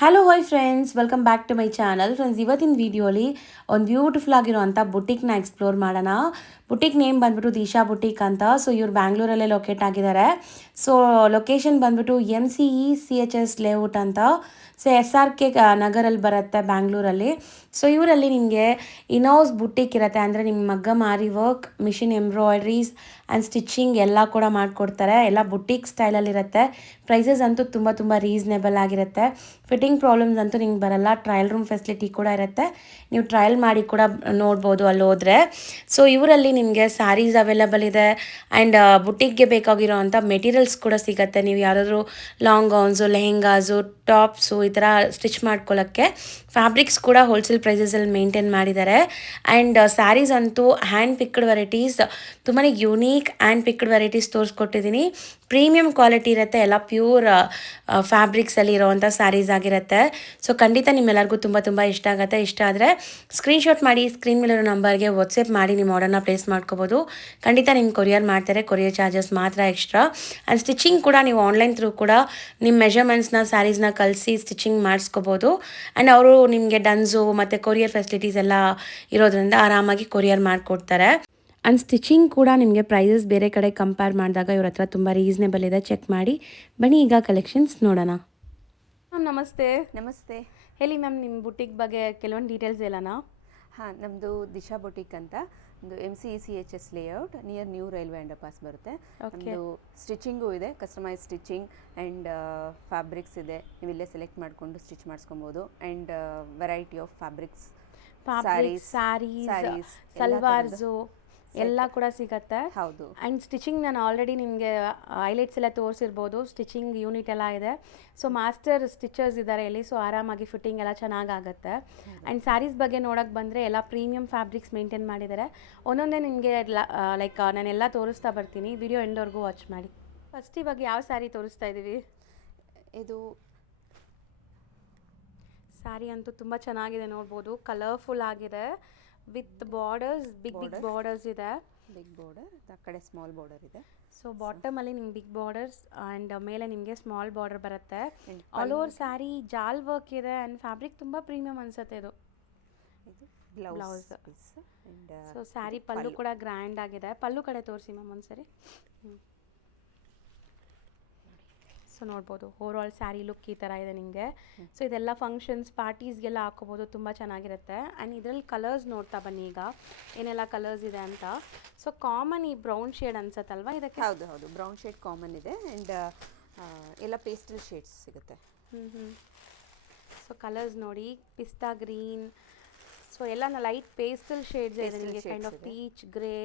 Hello hi friends, welcome back to my channel. Friends, ಇವತ್ತಿನ ವಿಡಿಯೋಲಿ ಒಂದು ಬ್ಯೂಟಿಫುಲ್ ಆಗಿರುವಂಥ ಬುಟಿಕ್ನ ಎಕ್ಸ್ಪ್ಲೋರ್ ಮಾಡೋಣ. ಬುಟಿಕ್ ನೇಮ್ ಬಂದ್ಬಿಟ್ಟು ದಿಶಾ ಬುಟಿಕ್ ಅಂತ. ಸೊ ಇವ್ರು ಬ್ಯಾಂಗ್ಳೂರಲ್ಲೇ ಲೊಕೇಟ್ ಆಗಿದ್ದಾರೆ. ಸೊ ಲೊಕೇಶನ್ ಬಂದ್ಬಿಟ್ಟು MCE CHS ಲೇಔಟ್ ಅಂತ. ಸೊ SRK ನಗರಲ್ಲಿ ಬರುತ್ತೆ ಬ್ಯಾಂಗ್ಳೂರಲ್ಲಿ. ಸೊ ಇವರಲ್ಲಿ ನಿಮಗೆ ಇನೌಸ್ ಬುಟಿಕ್ ಇರುತ್ತೆ, ಅಂದರೆ ನಿಮ್ಮ ಮಗ್ಗ ಮಾರಿ work, machine embroideries and stitching ಎಲ್ಲ ಕೂಡ ಮಾಡಿಕೊಡ್ತಾರೆ. ಎಲ್ಲ ಬುಟಿಕ್ ಸ್ಟೈಲಲ್ಲಿರುತ್ತೆ. ಪ್ರೈಸಸ್ ಅಂತೂ ತುಂಬ ರೀಸನೇಬಲ್ ಆಗಿರುತ್ತೆ. ಫಿಟ್ಟಿಂಗ್ ಪ್ರಾಬ್ಲಮ್ಸ್ ಅಂತೂ ನಿಮ್ಗೆ ಬರಲ್ಲ. ಟ್ರಯಲ್ ರೂಮ್ ಫೆಸಿಲಿಟಿ ಕೂಡ ಇರುತ್ತೆ, ನೀವು ಟ್ರಯಲ್ ಮಾಡಿ ಕೂಡ ನೋಡ್ಬೋದು ಅಲ್ಲಿ ಹೋದರೆ. ಸೊ ಇವರಲ್ಲಿ ನಿಮಗೆ ಸ್ಯಾರೀಸ್ ಅವೈಲಬಲ್ ಇದೆ ಆ್ಯಂಡ್ ಬುಟಿಕ್ಗೆ ಬೇಕಾಗಿರೋ ಅಂಥ ಮೆಟೀರಿಯಲ್ಸ್ ಕೂಡ ಸಿಗುತ್ತೆ. ನೀವು ಯಾವುದಾದ್ರೂ ಲಾಂಗ್ ಗೌನ್ಸು, ಲೆಹೆಂಗಾಸು, ಟಾಪ್ಸು ಈ ಥರ ಸ್ಟಿಚ್ ಮಾಡ್ಕೊಳ್ಳೋಕ್ಕೆ ಫ್ಯಾಬ್ರಿಕ್ಸ್ ಕೂಡ ಹೋಲ್ಸೇಲ್ ಪ್ರೈಸಸಲ್ಲಿ ಮೇಂಟೈನ್ ಮಾಡಿದ್ದಾರೆ. ಆ್ಯಂಡ್ ಸ್ಯಾರೀಸ್ ಅಂತೂ ಹ್ಯಾಂಡ್ ಪಿಕ್ಡ್ ವೆರೈಟೀಸ್, ತುಂಬಾ ಯೂನೀಕ್ ಹ್ಯಾಂಡ್ ಪಿಕ್ಡ್ ವೆರೈಟೀಸ್ ತೋರಿಸ್ಕೊಟ್ಟಿದ್ದೀನಿ. ಪ್ರೀಮಿಯಂ ಕ್ವಾಲಿಟಿ ಇರುತ್ತೆ, ಎಲ್ಲ ಪ್ಯೂರ್ ಫ್ಯಾಬ್ರಿಕ್ಸಲ್ಲಿ ಇರೋವಂಥ ಸ್ಯಾರೀಸ್ ಆಗಿರುತ್ತೆ. ಸೊ ಖಂಡಿತ ನಿಮ್ಮೆಲ್ಲರಿಗೂ ತುಂಬ ಇಷ್ಟ ಆಗುತ್ತೆ. ಇಷ್ಟ ಆದರೆ ಸ್ಕ್ರೀನ್ಶಾಟ್ ಮಾಡಿ ಸ್ಕ್ರೀನ್ ಮೇಲಿರೋ ನಂಬರ್ಗೆ ವಾಟ್ಸಪ್ ಮಾಡಿ ನಿಮ್ಮ ಆರ್ಡರ್ನ ಪ್ಲೇಸ್ ಮಾಡ್ಕೋಬೋದು. ಖಂಡಿತ ನಿಮ್ಗೆ ಕೊರಿಯರ್ ಮಾಡ್ತಾರೆ. ಕೊರಿಯರ್ ಚಾರ್ಜಸ್ ಮಾತ್ರ ಎಕ್ಸ್ಟ್ರಾ. ಆ್ಯಂಡ್ ಸ್ಟಿಚಿಂಗ್ ಕೂಡ ನೀವು ಆನ್ಲೈನ್ ಥ್ರೂ ಕೂಡ ನಿಮ್ಮ ಮೆಷರ್ಮೆಂಟ್ಸ್ನ ಸ್ಯಾರೀಸ್ನ ಕಳಿಸಿ ಸ್ಟಿಚಿಂಗ್ ಮಾಡಿಸ್ಕೋಬೋದು. ಆ್ಯಂಡ್ ಅವರು ನಿಮಗೆ ಡನ್ಸು ಮತ್ತು ಕೊರಿಯರ್ ಫೆಸಿಲಿಟೀಸ್ ಎಲ್ಲ ಇರೋದ್ರಿಂದ ಆರಾಮಾಗಿ ಕೊರಿಯರ್ ಮಾಡಿಕೊಡ್ತಾರೆ. ಆ್ಯಂಡ್ ಸ್ಟಿಚಿಂಗ್ ಕೂಡ ನಿಮಗೆ ಪ್ರೈಸಸ್ ಬೇರೆ ಕಡೆ ಕಂಪೇರ್ ಮಾಡಿದಾಗ ಇವ್ರ ಹತ್ರ ತುಂಬ ರೀಸನೇಬಲ್ ಇದೆ. ಚೆಕ್ ಮಾಡಿ ಬನ್ನಿ, ಈಗ ಕಲೆಕ್ಷನ್ಸ್ ನೋಡೋಣ. ಮ್ಯಾಮ್ ನಮಸ್ತೆ. ನಮಸ್ತೆ. ಹೇಳಿ ಮ್ಯಾಮ್, ನಿಮ್ಮ ಬುಟಿಕ್ ಬಗ್ಗೆ ಕೆಲವೊಂದು ಡೀಟೇಲ್ಸ್ ಹೇಳೋಣ. ಹಾಂ, ನಮ್ಮದು ದಿಶಾ ಬುಟಿಕ್ ಅಂತ. ಒಂದು MCE CHS layout near new railway under pass ಬರುತ್ತೆ. ನಮ್ಮದು ಸ್ಟಿಚಿಂಗು ಇದೆ, ಕಸ್ಟಮೈಸ್ ಸ್ಟಿಚಿಂಗ್ ಆ್ಯಂಡ್ ಫ್ಯಾಬ್ರಿಕ್ಸ್ ಇದೆ. ನೀವು ಇಲ್ಲೇ ಸೆಲೆಕ್ಟ್ ಮಾಡಿಕೊಂಡು ಸ್ಟಿಚ್ ಮಾಡಿಸ್ಕೊಬೋದು. And variety of fabrics, saris, salwars ಎಲ್ಲ ಕೂಡ ಸಿಗುತ್ತೆ. ಹೌದು. ಆ್ಯಂಡ್ ಸ್ಟಿಚಿಂಗ್ ನಾನು ಆಲ್ರೆಡಿ ನಿಮಗೆ ಹೈಲೈಟ್ಸ್ ಎಲ್ಲ ತೋರಿಸಿರ್ಬೋದು. ಸ್ಟಿಚಿಂಗ್ ಯೂನಿಟ್ ಎಲ್ಲ ಇದೆ. ಸೊ ಮಾಸ್ಟರ್ ಸ್ಟಿಚರ್ಸ್ ಇದ್ದಾರೆ ಇಲ್ಲಿ. ಸೊ ಆರಾಮಾಗಿ ಫಿಟ್ಟಿಂಗ್ ಎಲ್ಲ ಚೆನ್ನಾಗಾಗುತ್ತೆ. ಆ್ಯಂಡ್ ಸ್ಯಾರೀಸ್ ಬಗ್ಗೆ ನೋಡೋಕ್ಕೆ ಬಂದರೆ ಎಲ್ಲ ಪ್ರೀಮಿಯಂ ಫ್ಯಾಬ್ರಿಕ್ಸ್ ಮೇಂಟೈನ್ ಮಾಡಿದ್ದಾರೆ. ಒಂದೊಂದೇ ನಿಮಗೆ ಲೈಕ್ ನಾನೆಲ್ಲ ತೋರಿಸ್ತಾ ಬರ್ತೀನಿ. ವಿಡಿಯೋ ಎಂಡ್ವರೆಗೂ ವಾಚ್ ಮಾಡಿ. ಫಸ್ಟ್ ಇವಾಗ ಯಾವ ಸ್ಯಾರಿ ತೋರಿಸ್ತಾ ಇದ್ದೀವಿ? ಇದು ಸ್ಯಾರಿ ಅಂತೂ ತುಂಬ ಚೆನ್ನಾಗಿದೆ, ನೋಡ್ಬೋದು. ಕಲರ್ಫುಲ್ ಆಗಿದೆ ವಿತ್ ಬಾರ್ಡರ್ಸ್, ಬಿಗ್ ಬಾರ್ಡರ್ಸ್ ಇದೆ. ಬಿಗ್ ಬಾರ್ಡರ್, ಆ ಕಡೆ ಸ್ಮಾಲ್ ಬಾರ್ಡರ್ ಇದೆ. ಸೊ ಬಾಟಮಲ್ಲಿ ನಿಮ್ಗೆ ಬಿಗ್ ಬಾರ್ಡರ್ಸ್ ಆ್ಯಂಡ್ ಮೇಲೆ ನಿಮಗೆ ಸ್ಮಾಲ್ ಬಾರ್ಡರ್ ಬರುತ್ತೆ. ಆಲ್ ಓವರ್ ಸ್ಯಾರಿ ಜಾಲ್ ವರ್ಕ್ ಇದೆ ಆ್ಯಂಡ್ ಫ್ಯಾಬ್ರಿಕ್ ತುಂಬ ಪ್ರೀಮಿಯಂ ಅನಿಸುತ್ತೆ. ಇದು ಬ್ಲೌಸ್. ಸೊ ಸ್ಯಾರಿ ಪಲ್ಲು ಕೂಡ ಗ್ರ್ಯಾಂಡ್ ಆಗಿದೆ. ಪಲ್ಲು ಕಡೆ ತೋರಿಸಿ ಮ್ಯಾಮ್ ಒಂದ್ಸರಿ. ಸೊ ನೋಡ್ಬೋದು, ಓವರ್ ಆಲ್ ಸ್ಯಾರಿ ಲುಕ್ ಈ ಥರ ಇದೆ ನಿಮಗೆ. ಸೊ ಇದೆಲ್ಲ ಫಂಕ್ಷನ್ಸ್, ಪಾರ್ಟೀಸ್ಗೆಲ್ಲ ಹಾಕೋಬೋದು, ತುಂಬ ಚೆನ್ನಾಗಿರುತ್ತೆ. ಆ್ಯಂಡ್ ಇದರಲ್ಲಿ ಕಲರ್ಸ್ ನೋಡ್ತಾ ಬನ್ನಿ ಈಗ ಏನೆಲ್ಲ ಕಲರ್ಸ್ ಇದೆ ಅಂತ. ಸೊ ಕಾಮನ್ ಈ ಬ್ರೌನ್ ಶೇಡ್ ಅನ್ಸತ್ತಲ್ವಾ ಇದಕ್ಕೆ? ಹೌದು, ಬ್ರೌನ್ ಶೇಡ್ ಕಾಮನ್ ಇದೆ. ಆ್ಯಂಡ್ ಎಲ್ಲ ಪೇಸ್ಟಲ್ ಶೇಡ್ಸ್ ಸಿಗುತ್ತೆ. ಸೊ ಕಲರ್ಸ್ ನೋಡಿ, ಪಿಸ್ತಾ ಗ್ರೀನ್, ಸೊ ಎಲ್ಲ ಲೈಟ್ ಪೇಸ್ಟಲ್ ಶೇಡ್ಸ್ ಇದೆ ನಿಮಗೆ, kind of peach grey.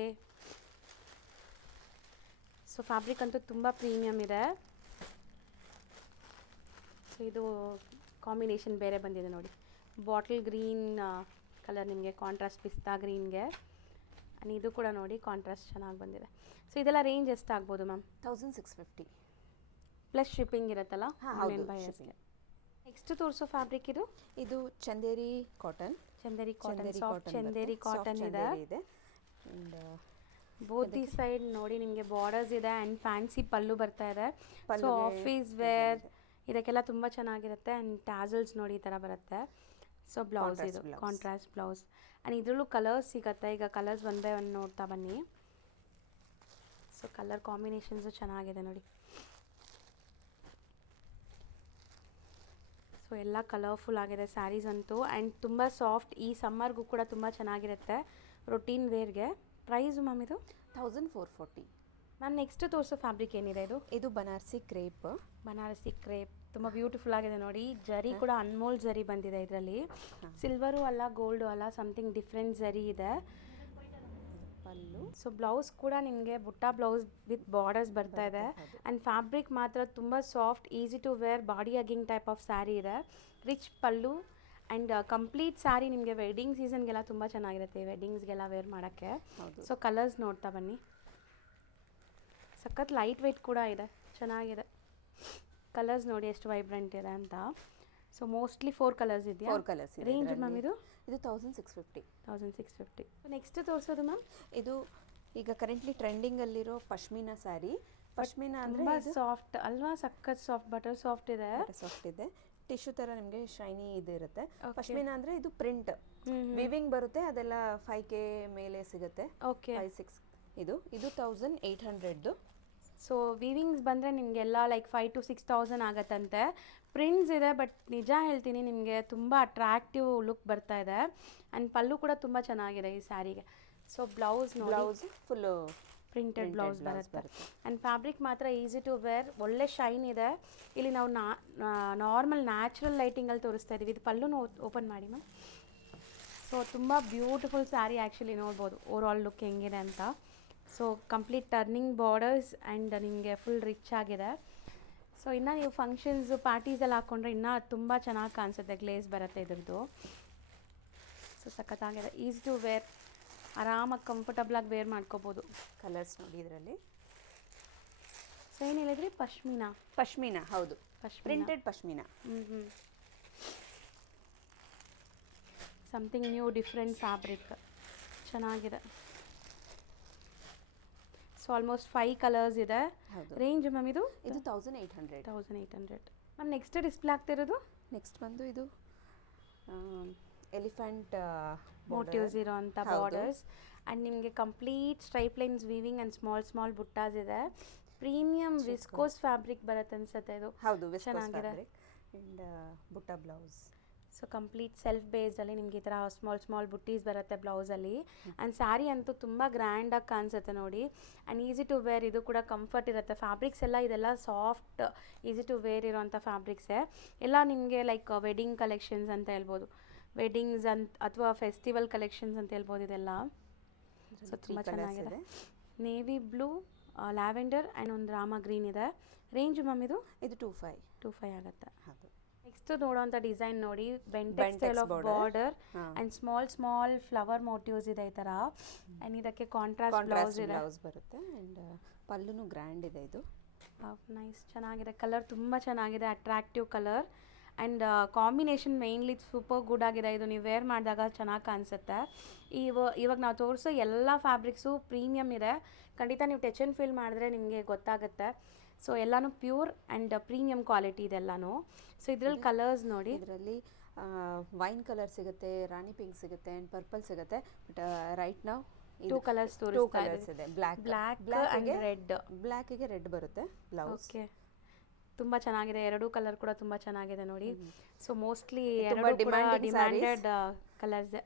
So fabric ಅಂತೂ ತುಂಬ ಪ್ರೀಮಿಯಮ್ ಇದೆ. ಸೊ ಇದು ಕಾಂಬಿನೇಷನ್ ಬೇರೆ ಬಂದಿದೆ ನೋಡಿ, ಬಾಟಲ್ ಗ್ರೀನ್ ಕಲರ್ ನಿಮಗೆ ಕಾಂಟ್ರಾಸ್ಟ್ ಪಿಸ್ತಾ ಗ್ರೀನ್ಗೆ. ಆ್ಯಂಡ್ ಇದು ಕೂಡ ನೋಡಿ ಕಾಂಟ್ರಾಸ್ಟ್ ಚೆನ್ನಾಗಿ ಬಂದಿದೆ. ಸೊ ಇದೆಲ್ಲ ರೇಂಜ್ ಎಷ್ಟಾಗ್ಬೋದು ಮ್ಯಾಮ್? 1650 ಪ್ಲಸ್ ಶಿಪ್ಪಿಂಗ್ ಇರುತ್ತಲ್ಲ ಆನ್ಲೈನ್ ಬೈಯರ್ಸ್ಗೆ. ನೆಕ್ಸ್ಟ್ ತೋರಿಸೋ ಫ್ಯಾಬ್ರಿಕ್ ಇದು ಚಂದೇರಿ ಕಾಟನ್. ಚಂದೇರಿ ಕಾಟನ್ ಇದೆ. ಆ್ಯಂಡ್ ಬೋತ್ ದಿ ಸೈಡ್ ನೋಡಿ ನಿಮಗೆ ಬಾರ್ಡರ್ಸ್ ಇದೆ ಆ್ಯಂಡ್ ಫ್ಯಾನ್ಸಿ ಪಲ್ಲು ಬರ್ತಾ ಇದೆ. ಸೊ ಆಫೀಸ್ ವೇರ್ ಇದಕ್ಕೆಲ್ಲ ತುಂಬ ಚೆನ್ನಾಗಿರುತ್ತೆ. ಆ್ಯಂಡ್ ಟ್ಯಾಸಲ್ಸ್ ನೋಡಿ ಈ ಥರ ಬರುತ್ತೆ. ಸೊ ಬ್ಲೌಸ್ ಇದು ಕಾಂಟ್ರಾಸ್ಟ್ ಬ್ಲೌಸ್. ಆ್ಯಂಡ್ ಇದರಲ್ಲೂ ಕಲರ್ಸ್ ಸಿಗುತ್ತೆ. ಈಗ ಕಲರ್ಸ್ ಒನ್ ಬೈ ಒನ್ ನೋಡ್ತಾ ಬನ್ನಿ. ಸೊ ಕಲರ್ ಕಾಂಬಿನೇಷನ್ಸು ಚೆನ್ನಾಗಿದೆ ನೋಡಿ. ಸೊ ಎಲ್ಲ ಕಲರ್ಫುಲ್ ಆಗಿದೆ ಸ್ಯಾರೀಸ್ ಅಂತೂ. ಆ್ಯಂಡ್ ತುಂಬ ಸಾಫ್ಟ್, ಈ ಸಮ್ಮರ್ಗೂ ಕೂಡ ತುಂಬ ಚೆನ್ನಾಗಿರುತ್ತೆ ರೊಟೀನ್ ವೇರ್ಗೆ. ಪ್ರೈಸು ಮ್ಯಾಮ್ ಇದು 1440. ಮ್ಯಾಮ್ ನೆಕ್ಸ್ಟ್ ತೋರಿಸೋ ಫ್ಯಾಬ್ರಿಕ್ ಏನಿದೆ? ಇದು ಬನಾರಸಿ ಕ್ರೇಪ್. ತುಂಬ ಬ್ಯೂಟಿಫುಲ್ ಆಗಿದೆ ನೋಡಿ. ಜರಿ ಕೂಡ ಅನ್ಮೋಲ್ ಜರಿ ಬಂದಿದೆ ಇದರಲ್ಲಿ. ಸಿಲ್ವರು ಅಲ್ಲ, ಗೋಲ್ಡು ಅಲ್ಲ, ಸಮಥಿಂಗ್ ಡಿಫ್ರೆಂಟ್ ಜರಿ ಇದೆ. ಪಲ್ಲು. ಸೊ ಬ್ಲೌಸ್ ಕೂಡ ನಿಮಗೆ ಬುಟ್ಟ ಬ್ಲೌಸ್ ವಿತ್ ಬಾರ್ಡರ್ಸ್ ಬರ್ತಾ ಇದೆ. ಆ್ಯಂಡ್ ಫ್ಯಾಬ್ರಿಕ್ ಮಾತ್ರ ತುಂಬ soft, easy to wear, body hugging type of sari ಇದೆ. Rich pallu and complete sari ನಿಮಗೆ ವೆಡ್ಡಿಂಗ್ ಸೀಸನ್ಗೆಲ್ಲ ತುಂಬ ಚೆನ್ನಾಗಿರುತ್ತೆ, ವೆಡ್ಡಿಂಗ್ಸ್ಗೆಲ್ಲ ವೇರ್ ಮಾಡೋಕ್ಕೆ. ಸೊ ಕಲರ್ಸ್ ನೋಡ್ತಾ ಬನ್ನಿ. ಸಖತ್ ಲೈಟ್ ವೆಯ್ಟ್ ಕೂಡ ಇದೆ, ಚೆನ್ನಾಗಿದೆ. ಕಲರ್ಸ್ ನೋಡಿ ಎಷ್ಟು ವೈಬ್ರೆಂಟ್ ಇದೆ ಅಂತ. ಸೊ ಮೋಸ್ಟ್ಲಿ 4 ಕಲರ್ಸ್ ಇದೆಯಾ? 4 ಕಲರ್ಸ್ ಇದೆ. ರೇಂಜ್ ಮ್ಯಾಮ್ ಇದು 1650. ನೆಕ್ಸ್ಟ್ ತೋರಿಸೋದು ಮ್ಯಾಮ್? ಇದು ಈಗ ಕರೆಂಟ್ಲಿ ಟ್ರೆಂಡಿಂಗಲ್ಲಿರೋ ಪಶ್ಮಿನಾ ಸ್ಯಾರಿ. ಪಶ್ಮಿನಾ ಅಂದರೆ ಸಾಫ್ಟ್ ಅಲ್ವಾ? ಸಖತ್ ಸಾಫ್ಟ್, ಬಟರ್ ಸಾಫ್ಟ್ ಇದೆ. ಟಿಶ್ಯೂ ತರ ನಿಮಗೆ ಶೈನಿ ಇರುತ್ತೆ. ಪಶ್ಮಿನಾ ಅಂದ್ರೆ ಇದು ಪ್ರಿಂಟ್ ವಿವಿಂಗ್ ಬರುತ್ತೆ, ಅದೆಲ್ಲ 5K ಮೇಲೆ ಸಿಗುತ್ತೆ. ಓಕೆ 5-6 ಇದು 1800. ಸೊ ವಿವಿಂಗ್ಸ್ ಬಂದರೆ ನಿಮಗೆಲ್ಲ ಲೈಕ್ 5,000 to 6,000 ಆಗತ್ತಂತೆ. ಪ್ರಿಂಟ್ಸ್ ಇದೆ, ಬಟ್ ನಿಜ ಹೇಳ್ತೀನಿ ನಿಮಗೆ ತುಂಬ ಅಟ್ರಾಕ್ಟಿವ್ ಲುಕ್ ಬರ್ತಾ ಇದೆ. ಆ್ಯಂಡ್ ಪಲ್ಲು ಕೂಡ ತುಂಬ ಚೆನ್ನಾಗಿದೆ ಈ ಸ್ಯಾರಿಗೆ. So blouse full printed blouse ಬರುತ್ತೆ. ಆ್ಯಂಡ್ ಫ್ಯಾಬ್ರಿಕ್ ಮಾತ್ರ ಈಸಿ ಟು ವೇರ್, ಒಳ್ಳೆ ಶೈನ್ ಇದೆ. ಇಲ್ಲಿ ನಾವು ನಾರ್ಮಲ್ ನ್ಯಾಚುರಲ್ ಲೈಟಿಂಗಲ್ಲಿ ತೋರಿಸ್ತಾ ಇದ್ದೀವಿ. ಇದು ಪಲ್ಲುನು ಓಪನ್ ಮಾಡಿ ಮ್ಯಾಮ್. ಸೊ ತುಂಬ ಬ್ಯೂಟಿಫುಲ್ ಸ್ಯಾರಿ ಆ್ಯಕ್ಚುಲಿ, ನೋಡ್ಬೋದು ಓವರ್ ಆಲ್ ಲುಕ್ ಹೆಂಗಿದೆ ಅಂತ. So complete turning borders and ನಿಮಗೆ ಫುಲ್ ರಿಚ್ ಆಗಿದೆ. ಸೊ ಇನ್ನು ನೀವು ಫಂಕ್ಷನ್ಸು ಪಾರ್ಟೀಸಲ್ಲಿ ಹಾಕ್ಕೊಂಡ್ರೆ ಇನ್ನೂ ತುಂಬ ಚೆನ್ನಾಗಿ ಕಾಣಿಸುತ್ತೆ, ಗ್ಲೇಸ್ ಬರುತ್ತೆ ಇದ್ರದ್ದು. ಸೊ ಸಖತ್ತಾಗಿದೆ, ಈಸಿ ಟು ವೇರ್, ಆರಾಮಾಗಿ ಕಂಫರ್ಟಬಲಾಗಿ ವೇರ್ ಮಾಡ್ಕೋಬೋದು. ಕಲರ್ಸ್ ನೋಡಿ ಇದರಲ್ಲಿ. ಸೊ ಏನು ಹೇಳಿದ್ರಿ? ಪಶ್ಮಿನಾ ಹೌದು, printed pashmina. Something new different fabric, ಚೆನ್ನಾಗಿದೆ. ಸೊ ಆಲ್ಮೋಸ್ಟ್ 5 ಕಲರ್ಸ್ ಇದೆ. ರೇಂಜ್ ಮ್ಯಾಮ್ ಇದು 1800. ಮ್ಯಾಮ್ ನೆಕ್ಸ್ಟ್ ಡಿಸ್ಪ್ಲೇ ಆಗ್ತಿರೋದು ನೆಕ್ಸ್ಟ್ ಬಂದು ಇದು ಎಲಿಫೆಂಟ್ ಮೋಟಿವ್ಸ್ ಇರೋ ಅಂಥ ಬಾರ್ಡರ್ಸ್ ಆ್ಯಂಡ್ ನಿಮಗೆ complete stripe lines weaving and small buttas ಇದೆ. ಪ್ರೀಮಿಯಂ ವಿಸ್ಕೋಸ್ ಫ್ಯಾಬ್ರಿಕ್ ಬರುತ್ತೆ ಅನ್ಸುತ್ತೆ ಇದು. ಹೌದು, ಚೆನ್ನಾಗಿದೆ. ಆ್ಯಂಡ್ ಬುಟ್ಟ ಬ್ಲೌಸ್. ಸೊ ಕಂಪ್ಲೀಟ್ ಸೆಲ್ಫ್ ಬೇಸ್ಡಲ್ಲಿ ನಿಮಗೆ ಈ ಥರ ಸ್ಮಾಲ್ ಬುಟ್ಟೀಸ್ ಬರುತ್ತೆ ಬ್ಲೌಸಲ್ಲಿ. ಆ್ಯಂಡ್ ಸ್ಯಾರಿ ಅಂತೂ ತುಂಬ ಗ್ರ್ಯಾಂಡಾಗಿ ಕಾಣಿಸುತ್ತೆ ನೋಡಿ. ಆ್ಯಂಡ್ ಈಸಿ ಟು ವೇರ್, ಇದು ಕೂಡ ಕಂಫರ್ಟ್ ಇರುತ್ತೆ. ಫ್ಯಾಬ್ರಿಕ್ಸ್ ಎಲ್ಲ ಇದೆಲ್ಲ ಸಾಫ್ಟ್ ಈಸಿ ಟು ವೇರ್ ಇರೋವಂಥ ಫ್ಯಾಬ್ರಿಕ್ಸೇ. ಎಲ್ಲ ನಿಮಗೆ ಲೈಕ್ ವೆಡ್ಡಿಂಗ್ ಕಲೆಕ್ಷನ್ಸ್ ಅಂತ ಹೇಳ್ಬೋದು, ವೆಡ್ಡಿಂಗ್ಸ್ ಅಥವಾ ಫೆಸ್ಟಿವಲ್ ಕಲೆಕ್ಷನ್ಸ್ ಅಂತ ಹೇಳ್ಬೋದು ಇದೆಲ್ಲ. ಸೊ ತುಂಬ ಚೆನ್ನಾಗಿದೆ. ನೇವಿ ಬ್ಲೂ, ಲ್ಯಾವೆಂಡರ್ ಆ್ಯಂಡ್ ಒಂದು ರಾಮ ಗ್ರೀನ್ ಇದೆ. ರೇಂಜ್ ಮ್ಯಾಮ್ ಇದು 25 ಆಗುತ್ತೆ. ಹೌದು. ನೆಕ್ಸ್ಟ್ ನೋಡೋಂಥ ಡಿಸೈನ್ ನೋಡಿ, Bentex style of border and small flower motives ಇದೆ ಈ ಥರ. ಆ್ಯಂಡ್ ಇದಕ್ಕೆ ಕಾಂಟ್ರಾಸ್ಟ್ ಬ್ಲೌಸ್ ಬರುತ್ತೆ. ಆ್ಯಂಡ್ ಪಲ್ಲುನು ಗ್ರ್ಯಾಂಡ್ ಇದೆ ಇದು. ನೈಸ್, ಚೆನ್ನಾಗಿದೆ. ಕಲರ್ ತುಂಬ ಚೆನ್ನಾಗಿದೆ, attractive colour. And combination mainly super good ಆಗಿದೆ. ಇದು ನೀವು ವೇರ್ ಮಾಡಿದಾಗ ಚೆನ್ನಾಗಿ ಕಾಣಿಸುತ್ತೆ. ಇವಾಗ ನಾವು ತೋರಿಸೋ ಎಲ್ಲ ಫ್ಯಾಬ್ರಿಕ್ಸು ಪ್ರೀಮಿಯಮ್ ಇದೆ. ಖಂಡಿತ ನೀವು ಟಚ್ ಆ್ಯಂಡ್ ಫೀಲ್ ಮಾಡಿದ್ರೆ ನಿಮಗೆ ಗೊತ್ತಾಗುತ್ತೆ. ಸೊ ಎಲ್ಲನೂ ಪ್ಯೂರ್ ಆ್ಯಂಡ್ ಪ್ರೀಮಿಯಮ್ ಕ್ವಾಲಿಟಿ ಇದೆಲ್ಲನೂ. ಸೊ ಇದರಲ್ಲಿ ಕಲರ್ಸ್ ನೋಡಿ, ಇದರಲ್ಲಿ ವೈನ್ ಕಲರ್ ಸಿಗುತ್ತೆ, ರಾಣಿ ಪಿಂಕ್ ಸಿಗುತ್ತೆ ಆ್ಯಂಡ್ ಪರ್ಪಲ್ ಸಿಗುತ್ತೆ. ಬಟ್ ರೈಟ್ ನಾವು 2 ಕಲರ್ಸ್ ಇದೆ. Black and red. ಬ್ಲ್ಯಾಕಿಗೆ ರೆಡ್ ಬರುತ್ತೆ ಬ್ಲೌಸ್. ಓಕೆ, ತುಂಬ ಚೆನ್ನಾಗಿದೆ. 2 ಕಲರ್ ಕೂಡ ತುಂಬ ಚೆನ್ನಾಗಿದೆ ನೋಡಿ. So mostly demanded colours.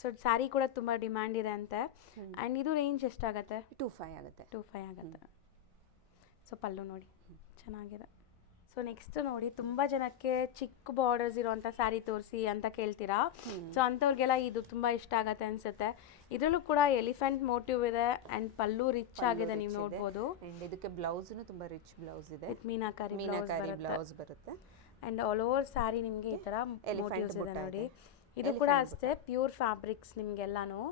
So sari ಕೂಡ ತುಂಬ ಡಿಮ್ಯಾಂಡ್ ಇದೆ ಅಂತೆ. ಆ್ಯಂಡ್ ಇದು ರೇಂಜ್ ಎಷ್ಟಾಗುತ್ತೆ? 25 ಆಗುತ್ತೆ. ಸೊ ಪಲ್ಲು ನೋಡಿ ಚೆನ್ನಾಗಿದೆ. ಸೊ ನೆಕ್ಸ್ಟ್ ನೋಡಿ, ತುಂಬ ಜನಕ್ಕೆ ಚಿಕ್ಕ ಬಾರ್ಡರ್ಸ್ ಇರೋವಂಥ ಸ್ಯಾರಿ ತೋರಿಸಿ ಅಂತ ಕೇಳ್ತೀರಾ. ಸೊ ಅಂಥವ್ರಿಗೆಲ್ಲ ಇದು ತುಂಬ ಇಷ್ಟ ಆಗತ್ತೆ ಅನಿಸುತ್ತೆ. ಇದರಲ್ಲೂ ಕೂಡ ಎಲಿಫೆಂಟ್ ಮೋಟಿವ್ ಇದೆ ಆ್ಯಂಡ್ ಪಲ್ಲು ರಿಚ್ ಆಗಿದೆ, ನೀವು ನೋಡ್ಬೋದು. ಇದಕ್ಕೆ ಬ್ಲೌಸ್ನು ತುಂಬ ರಿಚ್ ಬ್ಲೌಸ್ ಇದೆ, ವಿತ್ ಮೀನಾಕಾರಿ ಬ್ಲೌಸ್ ಬರುತ್ತೆ. ಆ್ಯಂಡ್ ಆಲ್ ಓವರ್ ಸ್ಯಾರಿ ನಿಮಗೆ ಈ ಥರ ಮೋಟಿವ್ಸ್ ಇದೆ ನೋಡಿ. ಇದು ಕೂಡ ಅಷ್ಟೇ ಪ್ಯೂರ್ ಫ್ಯಾಬ್ರಿಕ್ಸ್ ನಿಮಗೆಲ್ಲನೂ.